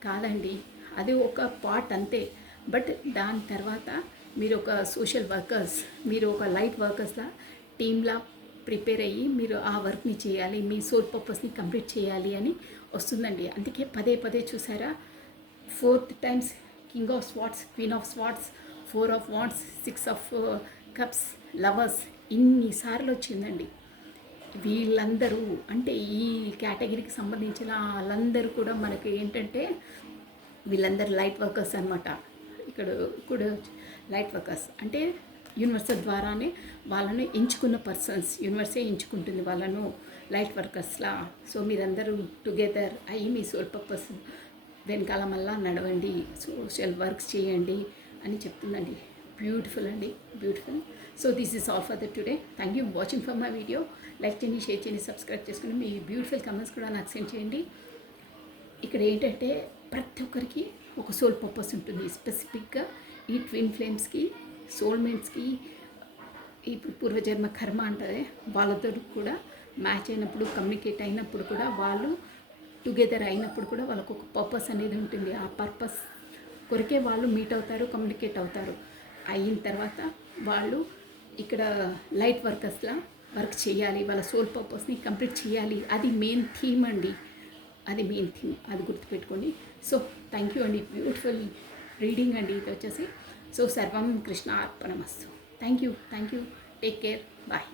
కాదండి. అది ఒక పార్ట్ అంతే. బట్ దాని తర్వాత మీరు ఒక సోషల్ వర్కర్స్, మీరు ఒక లైట్ వర్కర్స్లా టీమ్లా ప్రిపేర్ అయ్యి మీరు ఆ వర్క్ని చేయాలి, మీ సోల్ పర్పస్ని కంప్లీట్ చేయాలి అని వస్తుందండి. అందుకే పదే పదే చూసారా? 4 times king of swords, queen of swords, 4 of wands, 6 of cups, lovers ఇన్నిసార్లు వచ్చిందండి. వీళ్ళందరూ అంటే ఈ కేటగిరీకి సంబంధించిన వాళ్ళందరూ కూడా మనకి ఏంటంటే వీళ్ళందరూ లైట్ వర్కర్స్ అనమాట. ఇక్కడ కూడా లైట్ వర్కర్స్ అంటే యూనివర్సల్ ద్వారానే వాళ్ళను ఎంచుకున్న పర్సన్స్, యూనివర్సే ఎంచుకుంటుంది వాళ్ళను లైట్ వర్కర్స్లా. సో మీరందరూ టుగెదర్ అయ్యి మీ సోల్ పర్పస్ వెనకాల మళ్ళా నడవండి, సోషల్ వర్క్స్ చేయండి అని చెప్తుందండి. బ్యూటిఫుల్ అండి, beautiful. So this is all for the today. Thank you watching for my video. Like చేయండి, షేర్ చేయండి, సబ్స్క్రైబ్ చేసుకుని మీ బ్యూటిఫుల్ కమెంట్స్ కూడా నాకు సెండ్ చేయండి. ఇక్కడ ఏంటంటే ప్రతి ఒక్కరికి ఒక సోల్ పర్పస్ ఉంటుంది. స్పెసిఫిక్గా ఈ ట్విన్ ఫ్లేమ్స్కి, సోల్మేట్స్కి, ఇప్పుడు పూర్వజన్మ కర్మ అంటారే వాళ్ళతో కూడా మ్యాచ్ అయినప్పుడు, కమ్యూనికేట్ అయినప్పుడు కూడా వాళ్ళు టుగెదర్ అయినప్పుడు కూడా వాళ్ళకు ఒక పర్పస్ అనేది ఉంటుంది. ఆ పర్పస్ కొరికే వాళ్ళు మీట్ అవుతారు, కమ్యూనికేట్ అవుతారు. అయిన తర్వాత వాళ్ళు ఇక్కడ లైట్ వర్కర్స్లా వర్క్ చేయాలి, వాళ్ళ సోల్ పర్పస్ని కంప్లీట్ చేయాలి. అది మెయిన్ థీమ్ అండి, అది మెయిన్ థీమ్, అది గుర్తుపెట్టుకోండి. సో థ్యాంక్ యూ అండి. బ్యూటిఫుల్ రీడింగ్ అండి ఇది వచ్చేసి. సో సర్వం కృష్ణ అర్పణమస్తు. Thank you. Take care. Bye.